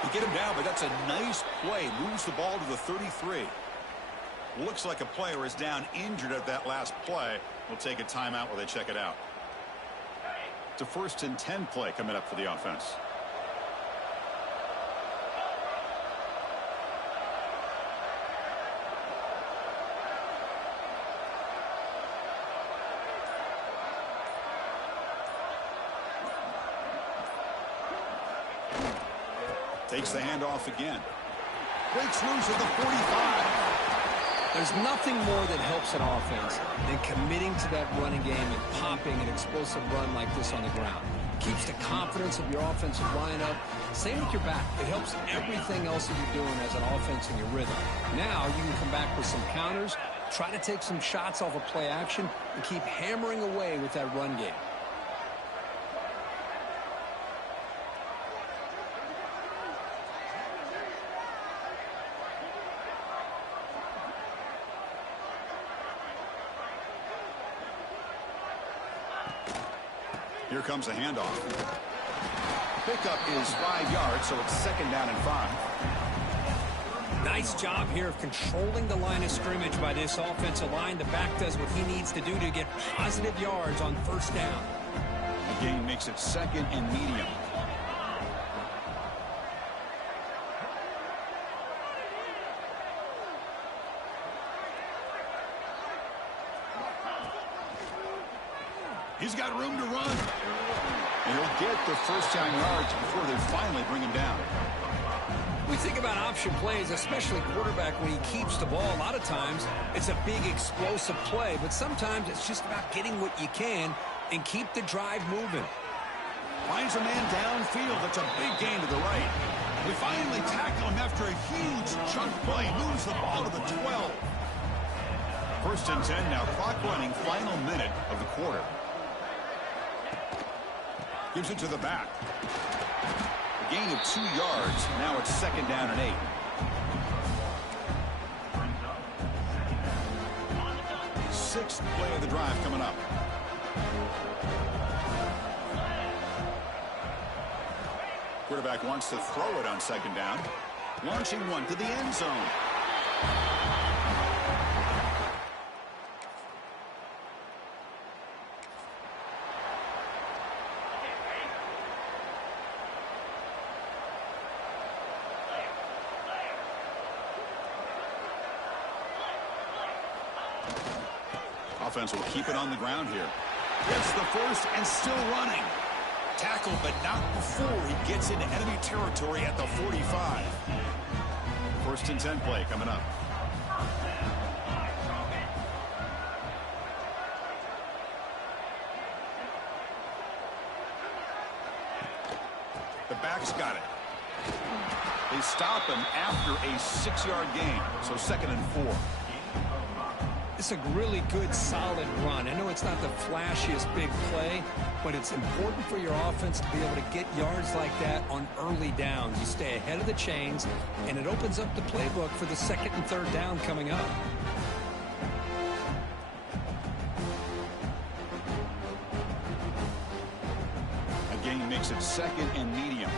They get him down, but that's a nice play. Moves the ball to the 33. Looks like a player is down injured at that last play. We'll take a timeout while they check it out. It's a 1st and 10 play coming up for the offense. Takes the handoff again. Breaks loose at the 45. There's nothing more that helps an offense than committing to that running game and popping an explosive run like this on the ground. Keeps the confidence of your offensive lineup. Same with your back. It helps everything else that you're doing as an offense in your rhythm. Now you can come back with some counters, try to take some shots off of play action, and keep hammering away with that run game. Here comes a handoff. Pickup is 5 yards, so it's 2nd down and 5. Nice job here of controlling the line of scrimmage by this offensive line. The back does what he needs to do to get positive yards on first down. The gain makes it 2nd and medium. He's got room to run. And he'll get the 1st down yards before they finally bring him down. We think about option plays, especially quarterback when he keeps the ball. A lot of times it's a big explosive play, but sometimes it's just about getting what you can and keep the drive moving. Finds a man downfield. That's a big gain to the right. We finally tackle him after a huge chunk play. Moves the ball to the 12. 1st and 10 now. Clock running. Final minute of the quarter. Gives it to the back. A gain of 2 yards. Now it's 2nd down and 8. Sixth play of the drive coming up. Quarterback wants to throw it on 2nd down. Launching one to the end zone. Offense will keep it on the ground here. Gets the 1st and still running. Tackled, but not before he gets into enemy territory at the 45. 1st and 10 play coming up. The back's got it. They stop him after a 6-yard gain, so 2nd and 4. It's a really good, solid run. I know it's not the flashiest big play, but it's important for your offense to be able to get yards like that on early downs. You stay ahead of the chains, and it opens up the playbook for the 2nd and 3rd down coming up. Again, makes it 2nd and medium.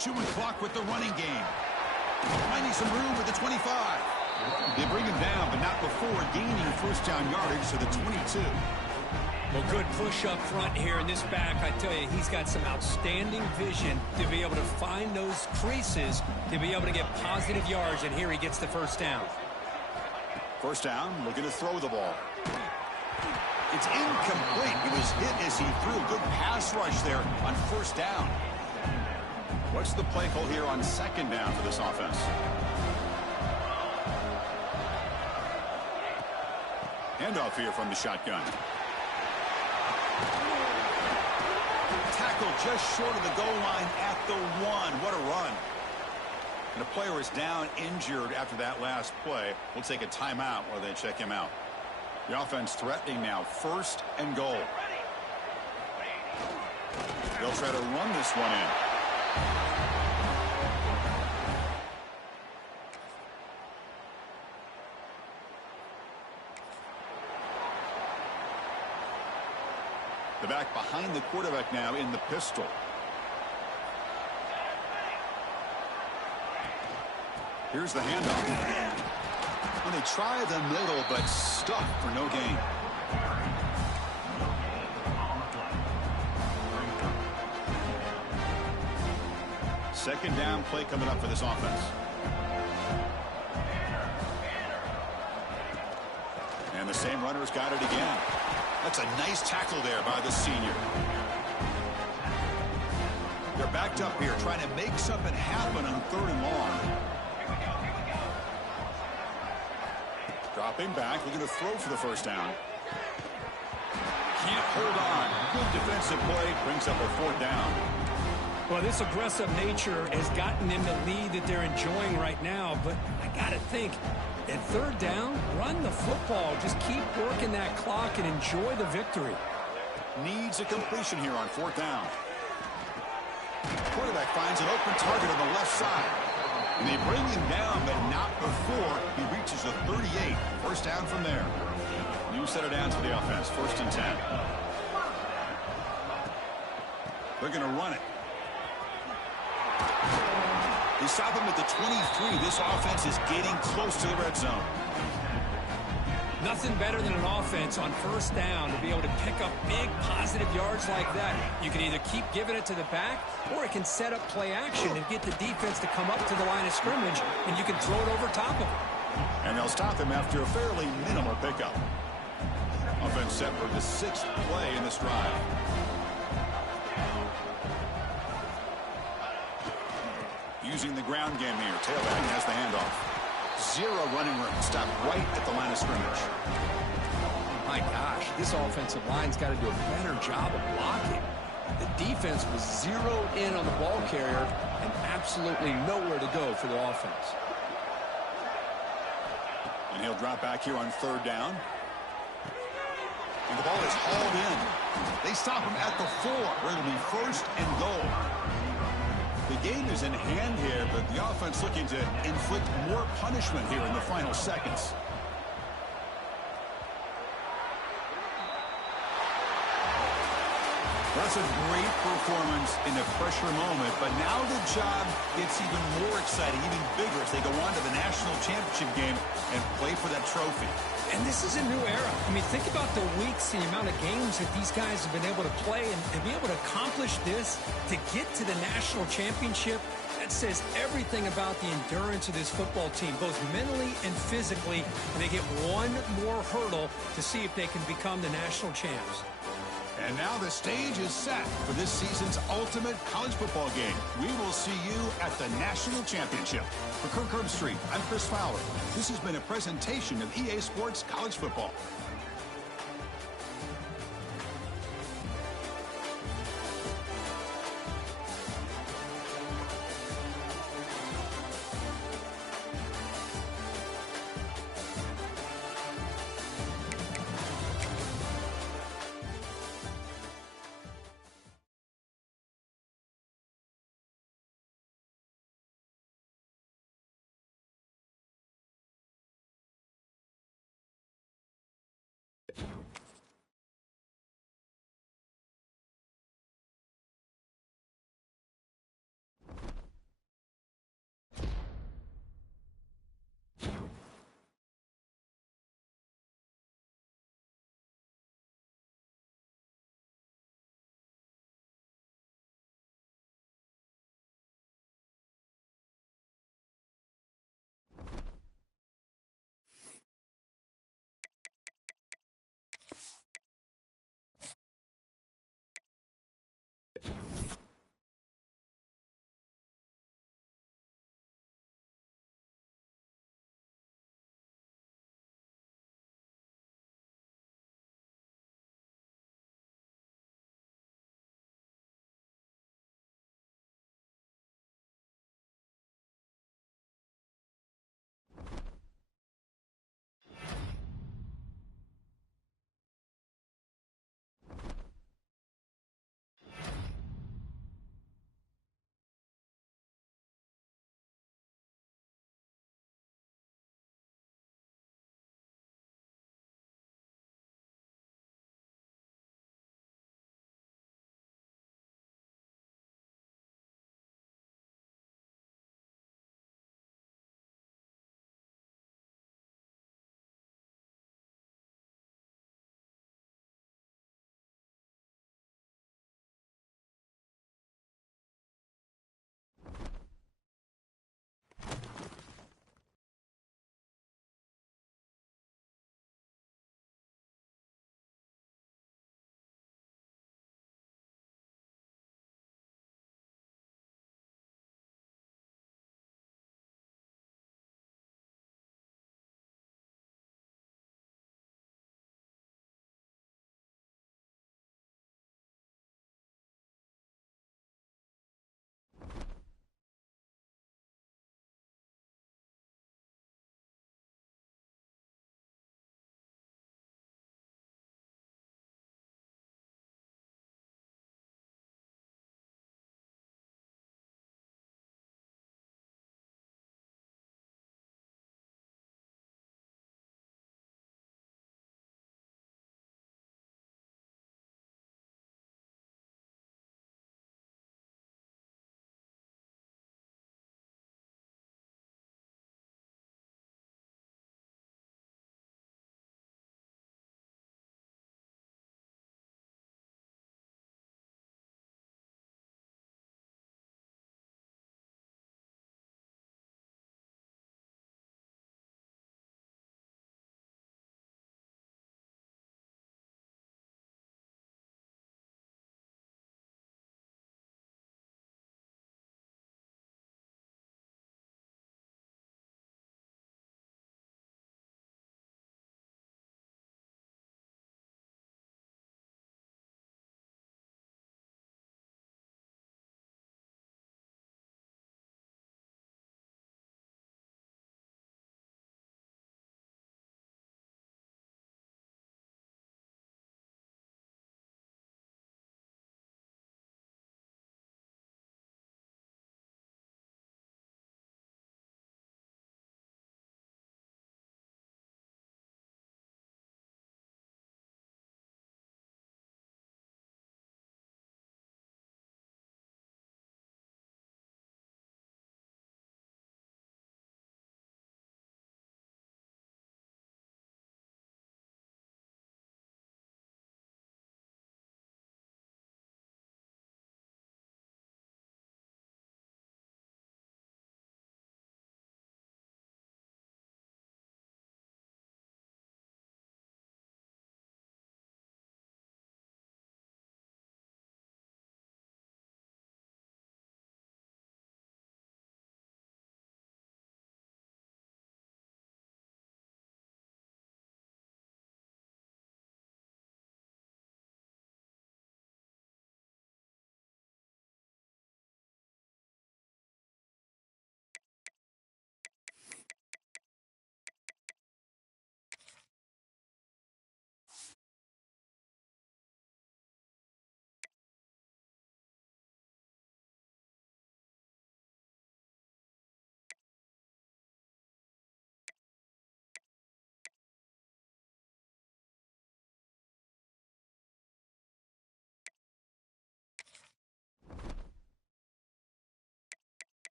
Chewing clock with the running game. Finding some room with the 25. They bring him down, but not before gaining 1st down yardage to the 22. Well, good push up front here in this back. I tell you, he's got some outstanding vision to be able to find those creases, to be able to get positive yards, and here he gets the 1st down. 1st down, looking to throw the ball. It's incomplete. He was hit as he threw. Good pass rush there on 1st down. What's the play call here on 2nd down for this offense? Handoff here from the shotgun. Tackled just short of the goal line at the 1. What a run. And the player is down injured after that last play. We'll take a timeout while they check him out. The offense threatening now, 1st and goal. They'll try to run this one in. The back behind the quarterback now in the pistol. Here's the handoff. And they try the middle, but stuck for no gain. Second down play coming up for this offense. And the same runner's got it again. That's a nice tackle there by the senior. They're backed up here trying to make something happen on 3rd and long. Dropping back, looking to throw for the first down. Can't hold on. Good defensive play, brings up a 4th down. Well, this aggressive nature has gotten them the lead that they're enjoying right now, but I got to think, at 3rd down, run the football. Just keep working that clock and enjoy the victory. Needs a completion here on 4th down. Quarterback finds an open target on the left side. And they bring him down, but not before he reaches the 38. First down from there. New set of downs for the offense. 1st and 10. They're going to run it. They stop him at the 23. This offense is getting close to the red zone. Nothing better than an offense on 1st down to be able to pick up big positive yards like that. You can either keep giving it to the back, or it can set up play action and get the defense to come up to the line of scrimmage, and you can throw it over top of them. And they'll stop him after a fairly minimal pickup. Offense set for the 6th play in this drive. Using the ground game here. Tailback has the handoff. 0 running room. Stop right at the line of scrimmage. My gosh, this offensive line's got to do a better job of blocking. The defense was zeroed in on the ball carrier and absolutely nowhere to go for the offense. And he'll drop back here on 3rd down. And the ball is hauled in. They stop him at the 4, where it'll be 1st and goal. The game is in hand here, but the offense looking to inflict more punishment here in the final seconds. That's a great performance in a pressure moment, but now the job gets even more exciting, even bigger as they go on to the national championship game and play for that trophy. And this is a new era. I mean, think about the weeks, the amount of games that these guys have been able to play, and to be able to accomplish this, to get to the national championship, that says everything about the endurance of this football team, both mentally and physically, and they get one more hurdle to see if they can become the national champs. And now the stage is set for this season's ultimate college football game. We will see you at the national championship. For Kirk Herbstreit, I'm Chris Fowler. This has been a presentation of EA Sports College Football.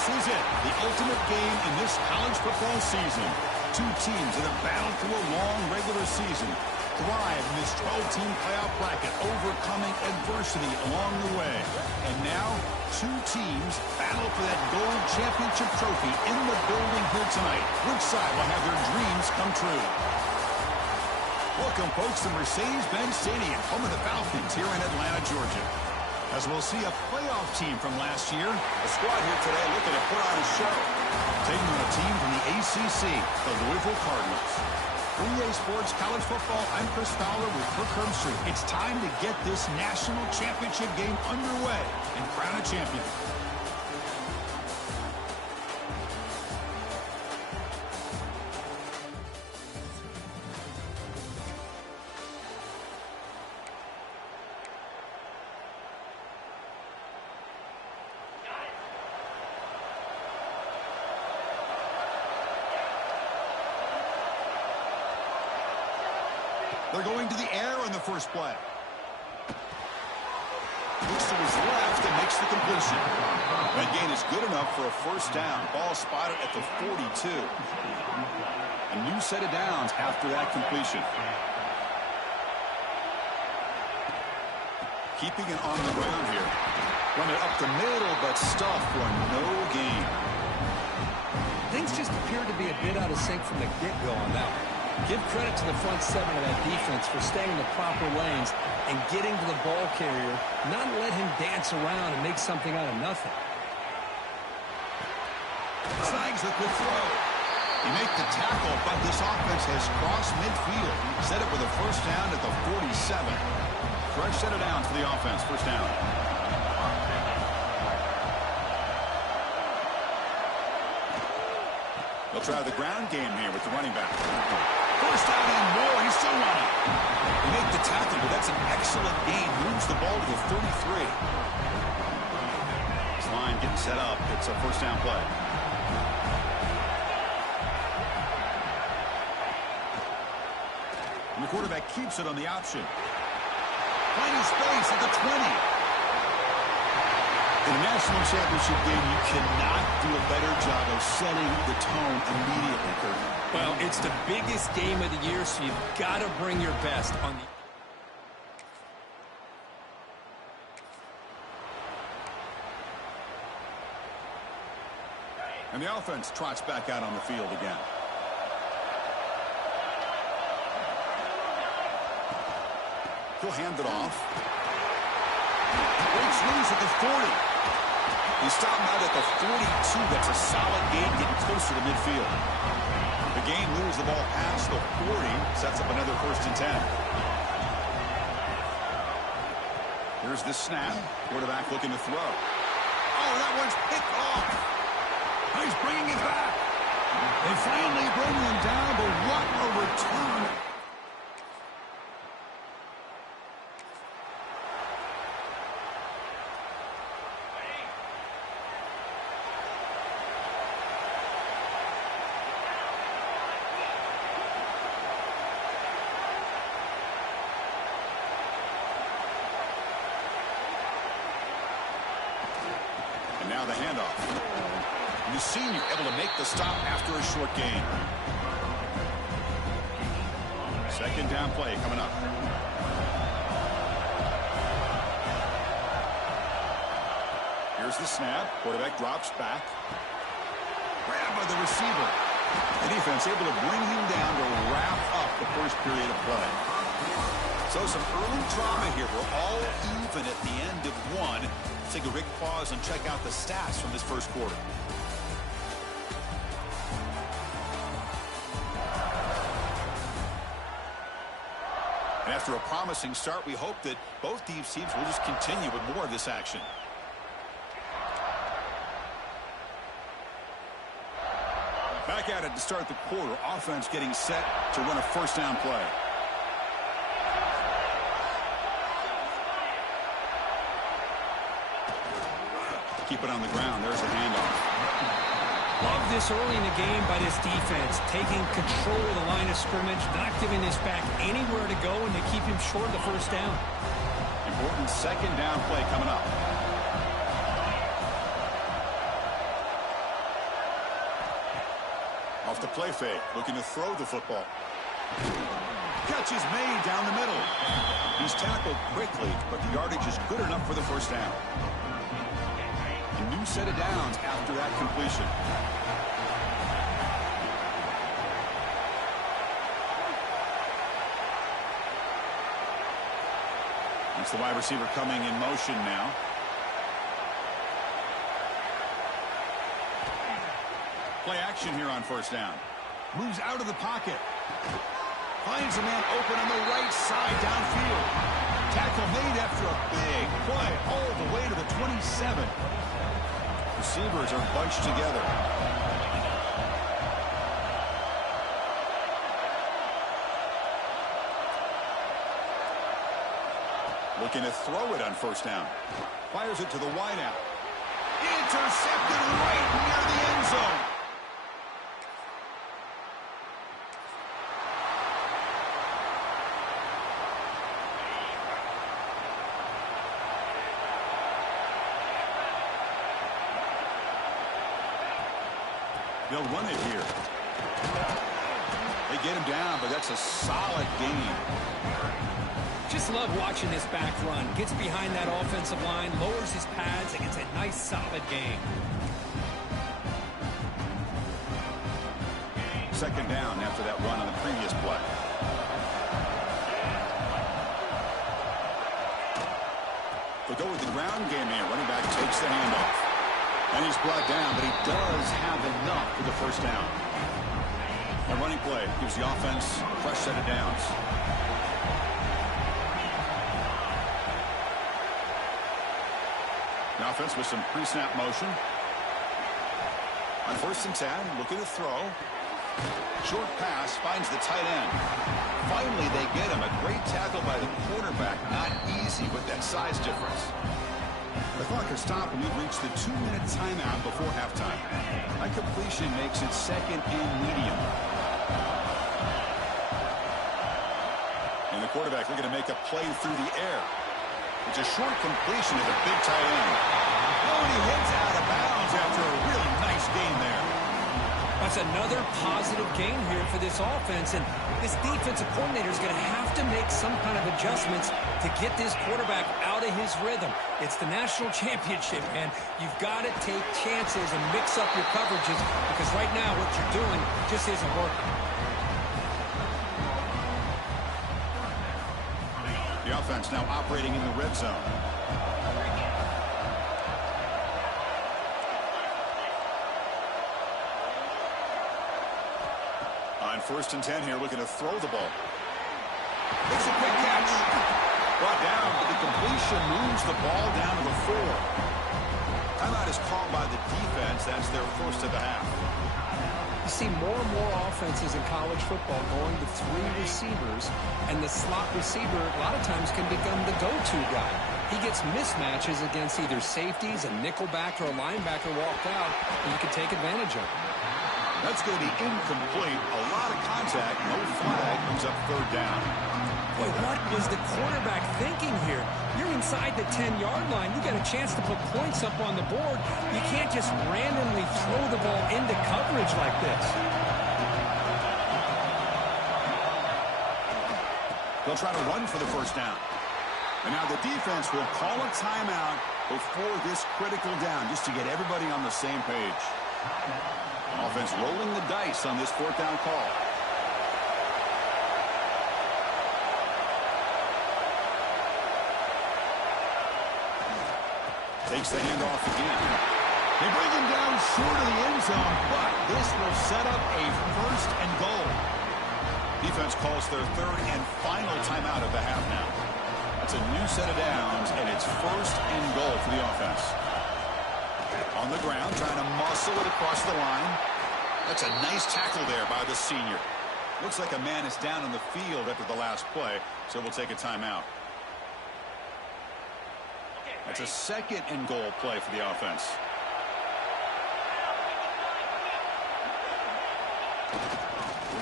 This is it, the ultimate game in this college football season. Two teams that have battled through a long regular season, thrive in this 12-team playoff bracket, overcoming adversity along the way. And now, two teams battle for that gold championship trophy in the building here tonight. Which side will have their dreams come true? Welcome, folks, to Mercedes-Benz Stadium, home of the Falcons here in Atlanta, Georgia. As we'll see a playoff team from last year. A squad here today looking to put on a show. Taking on a team from the ACC, the Louisville Cardinals. 3A Sports College Football, I'm Chris Fowler with Kirk Herbstreit. It's time to get this national championship game underway and crown a champion. They're going to the air on the first play. Looks to his left and makes the completion. That gain is good enough for a first down. Ball spotted at the 42. A new set of downs after that completion. Keeping it on the ground here. Run it up the middle, but stuffed for no gain. Things just appear to be a bit out of sync from the get-go on that one. Give credit to the front seven of that defense for staying in the proper lanes and getting to the ball carrier, not let him dance around and make something out of nothing. Signs with the throw. You make the tackle, but this offense has crossed midfield. Set it with a first down at the 47. Fresh set of downs for the offense. First down. They'll try the ground game here with the running back. First down and more. He's still running. They make the tackle, but that's an excellent gain. Moves the ball to the 33. This line getting set up. It's a first down play. And the quarterback keeps it on the option. Finding space at the 20. In a national championship game, you cannot do a better job of setting the tone immediately, Kurt. Well, it's the biggest game of the year, so you've got to bring your best on the... And the offense trots back out on the field again. He'll hand it off. Breaks loose at the 40. He stopped out at the 42. That's a solid gain, getting closer to midfield. The gain moves the ball past the 40. Sets up another first and 10. Here's the snap. Quarterback looking to throw. Oh, that one's picked off. He's bringing it back. They finally bring him down, but what a return. Now the handoff. The senior able to make the stop after a short gain. Second down play coming up. Here's the snap. Quarterback drops back. Grab by the receiver. The defense able to bring him down to wrap up the first period of play. So some early drama here. We're all even at the end of one. Let's take a quick pause and check out the stats from this first quarter. And after a promising start, we hope that both these teams will just continue with more of this action. Back at it to start the quarter. Offense getting set to run a first down play. Keep it on the ground. There's the handoff. Love this early in the game by this defense, taking control of the line of scrimmage, not giving this back anywhere to go, and they keep him short of the first down. Important second down play coming up. Off the play fake, looking to throw the football. Catch is made down the middle. He's tackled quickly, but the yardage is good enough for the first down. A new set of downs after that completion. It's the wide receiver coming in motion now. Play action here on first down. Moves out of the pocket. Finds a man open on the right side downfield. Tackle made after a big play all the way to the 27. Receivers are bunched together. Looking to throw it on first down. Fires it to the wideout. Intercepted right near the end zone. They'll run it here. They get him down, but that's a solid gain. Just love watching this back run. Gets behind that offensive line, lowers his pads, and gets a nice, solid gain. Second down after that run on the previous play. They'll go with the ground game here. Running back takes the handoff. And he's brought down, but he does have enough for the first down. A running play gives the offense a fresh set of downs. The offense with some pre-snap motion. On first and 10, looking to throw. Short pass finds the tight end. Finally, they get him. A great tackle by the quarterback. Not easy with that size difference. The clock has stopped, and we've reached the 2-minute timeout before halftime. That completion makes it second and medium. And the quarterback looking to make a play through the air. It's a short completion to the big tight end. Oh, and he hits out of bounds after a really nice gain there. That's another positive gain here for this offense, and this defensive coordinator is going to have to make some kind of adjustments to get this quarterback out of his rhythm. It's the national championship, and you've got to take chances and mix up your coverages, because right now what you're doing just isn't working. The offense now operating in the red zone. On first and 10 here, looking to throw the ball. It's a quick catch. Brought down, but the completion moves the ball down to the 4. Timeout is called by the defense. That's their first of the half. You see more and more offenses in college football going to 3 receivers, and the slot receiver a lot of times can become the go-to guy. He gets mismatches against either safeties, a nickelback, or a linebacker walked out, and you can take advantage of it. That's going to be incomplete. A lot of contact. No flag. Brings up third down. Boy, what was the quarterback thinking here? You're inside the 10-yard line. You got a chance to put points up on the board. You can't just randomly throw the ball into coverage like this. They'll try to run for the first down. And now the defense will call a timeout before this critical down, just to get everybody on the same page. Offense rolling the dice on this fourth down call. Takes the handoff again. They bring him down short of the end zone, but this will set up a first and goal. Defense calls their third and final timeout of the half now. That's a new set of downs, and it's first and goal for the offense. On the ground, trying to muscle it across the line. That's a nice tackle there by the senior. Looks like a man is down on the field after the last play, so we'll take a timeout. That's a second and goal play for the offense.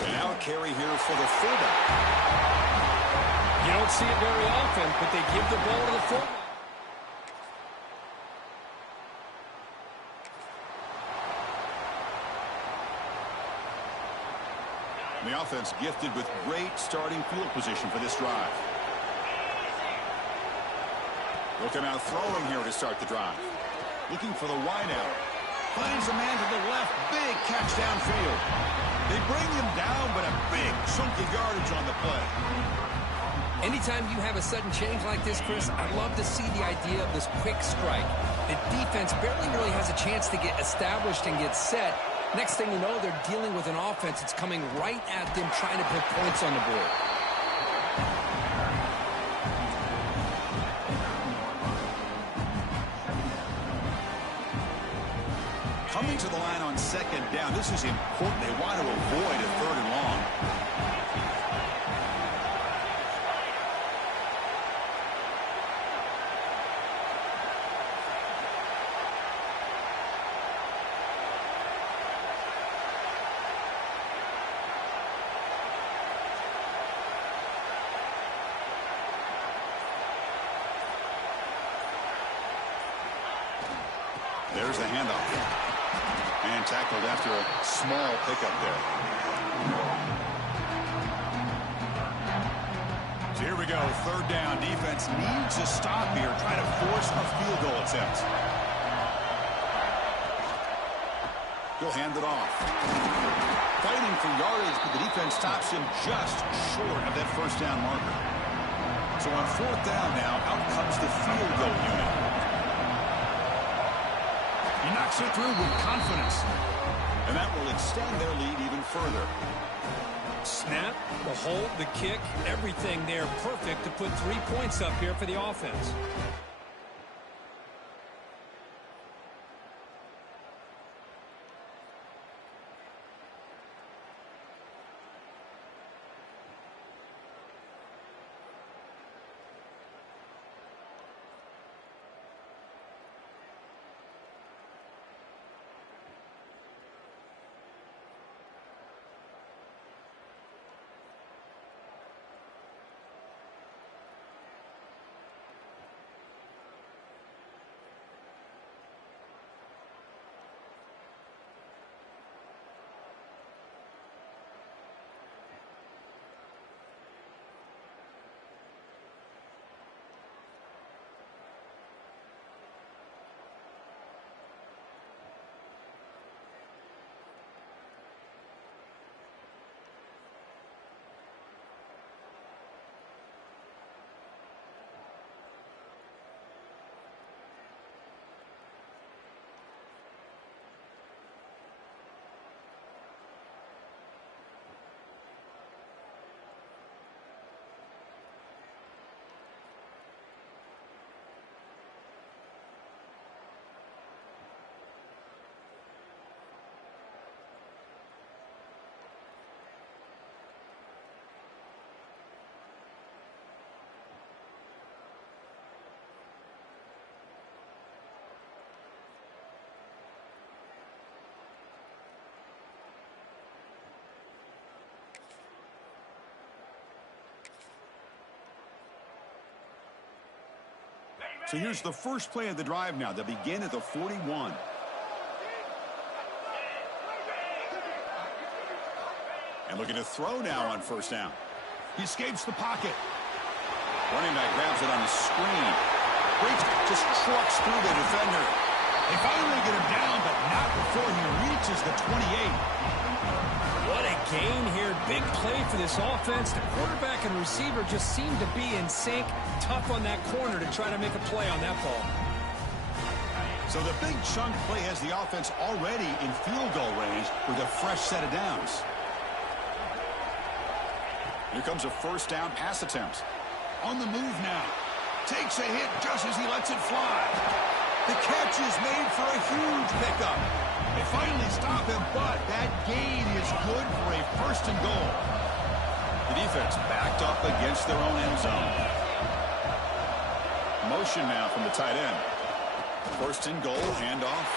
And now a carry here for the fullback. You don't see it very often, but they give the ball to the fullback. And the offense gifted with great starting field position for this drive. Looking out throwing here to start the drive. Looking for the wideout. Finds a man to the left. Big catch downfield. They bring him down, but a big chunk of yardage on the play. Anytime you have a sudden change like this, Chris, I love to see the idea of this quick strike. The defense barely really has a chance to get established and get set. Next thing you know, they're dealing with an offense that's coming right at them, trying to put points on the board. Coming to the line on second down. This is important. They want to avoid a third and long. There's the handoff. And tackled after a small pickup there. So here we go, third down. Defense needs a stop here, try to force a field goal attempt. He'll hand it off. Fighting for yardage, but the defense stops him just short of that first down marker. So on fourth down now, out comes the field goal unit. He knocks it through with confidence. And that will extend their lead even further. Snap, the hold, the kick, everything there perfect to put 3 points up here for the offense. So here's the first play of the drive now. They begin at the 41. And looking to throw now on first down. He escapes the pocket. Running back grabs it on the screen. Breaks, just trucks through the defender. They finally get him down, but not before he reaches the 28. What a gain here. Big play for this offense. The quarterback and receiver just seem to be in sync. Tough on that corner to try to make a play on that ball. So the big chunk play has the offense already in field goal range with a fresh set of downs. Here comes a first down pass attempt. On the move now. Takes a hit just as he lets it fly. The catch is made for a huge pickup. They finally stop him, but that gain is good for a first and goal. The defense backed up against their own end zone. Motion now from the tight end. First and goal, handoff.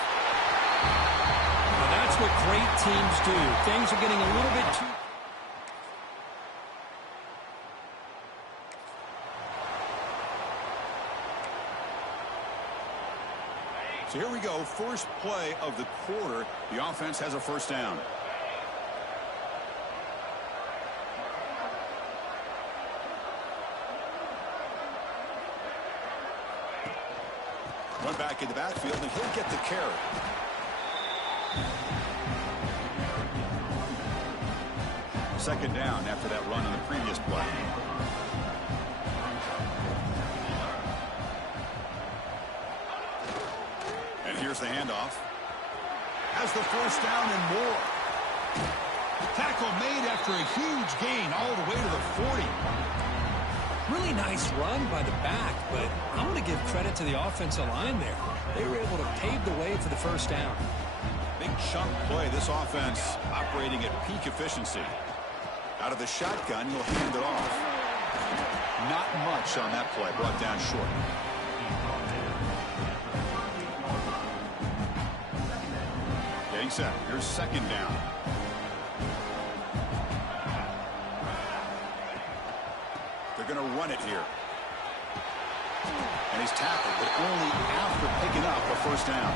Well, that's what great teams do. Things are getting a little bit too... So here we go, first play of the quarter. The offense has a first down. Run back in the backfield, and he'll get the carry. Second down after that run on the previous play. And here's the handoff. Has the first down and more. Tackle made after a huge gain all the way to the 40. Really nice run by the back, but I'm going to give credit to the offensive line there. They were able to pave the way for the first down. Big chunk play. This offense operating at peak efficiency. Out of the shotgun, he'll hand it off. Not much on that play. Brought down short. Getting set. Here's second down. They're going to run it here. And he's tackled, but only after picking up a first down.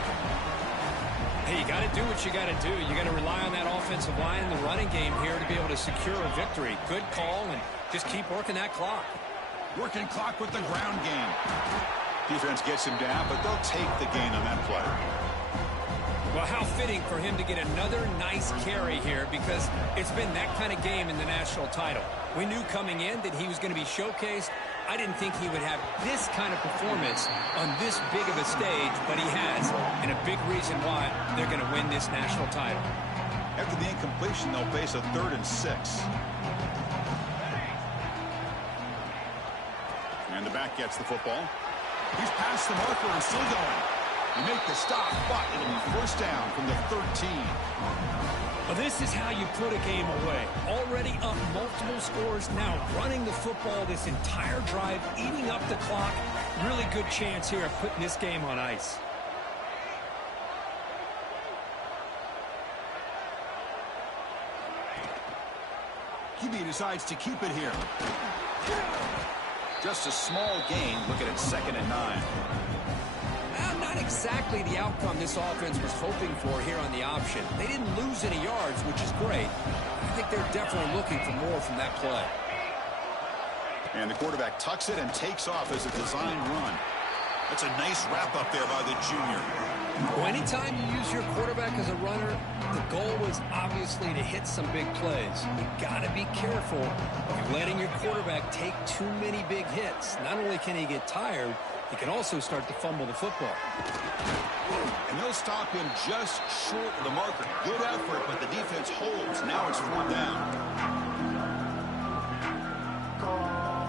Hey, you got to do what you got to do. You got to rely on that offensive line in the running game here to be able to secure a victory. Good call, and just keep working that clock. Working clock with the ground game. Defense gets him down, but they'll take the gain on that play. Well, how fitting for him to get another nice carry here, because it's been that kind of game in the national title. We knew coming in that he was going to be showcased. I didn't think he would have this kind of performance on this big of a stage, but he has, and a big reason why they're going to win this national title. After the incompletion, they'll face a 3rd and 6. And the back gets the football. He's past the marker and still going. You make the stop, but it'll be first down from the 13. Well, this is how you put a game away. Already up multiple scores, now running the football this entire drive, eating up the clock. Really good chance here of putting this game on ice. QB decides to keep it here. Just a small gain. Looking at 2nd and 9. Not exactly the outcome this offense was hoping for here on the option. They didn't lose any yards, which is great. I think they're definitely looking for more from that play. And the quarterback tucks it and takes off as a design run. That's a nice wrap up there by the junior. Well, anytime you use your quarterback as a runner, the goal was obviously to hit some big plays. You got to be careful of letting your quarterback take too many big hits. Not only can he get tired, he can also start to fumble the football. And they'll stop him just short of the marker. Good effort, but the defense holds. Now it's 4th down.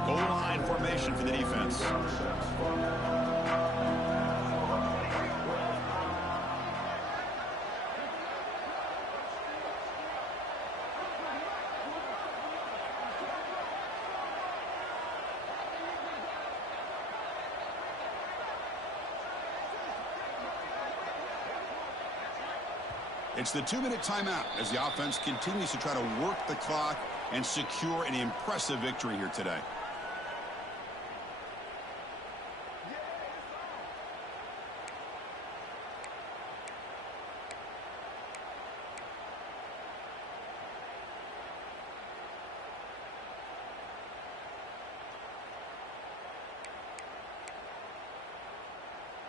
Goal line formation for the defense. It's the 2-minute timeout as the offense continues to try to work the clock and secure an impressive victory here today.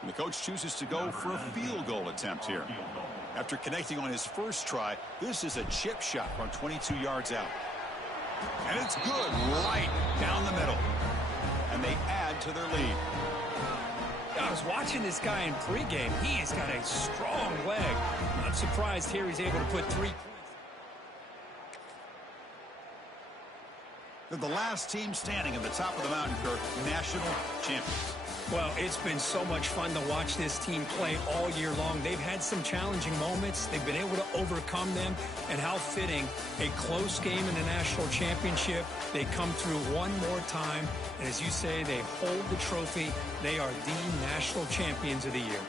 And the coach chooses to go for a field goal attempt here. After connecting on his first try, this is a chip shot from 22 yards out. And it's good right down the middle. And they add to their lead. I was watching this guy in pregame. He has got a strong leg. Not surprised here he's able to put 3 points. They're the last team standing at the top of the mountain, Kirk, national champions. Well, it's been so much fun to watch this team play all year long. They've had some challenging moments. They've been able to overcome them. And how fitting, a close game in the national championship. They come through one more time. And as you say, they hold the trophy. They are the national champions of the year.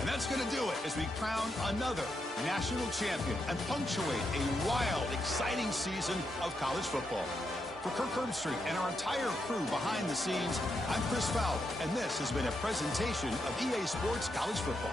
And that's going to do it as we crown another national champion and punctuate a wild, exciting season of college football. For Kirk Herbstreit and our entire crew behind the scenes, I'm Chris Fowler, and this has been a presentation of EA Sports College Football.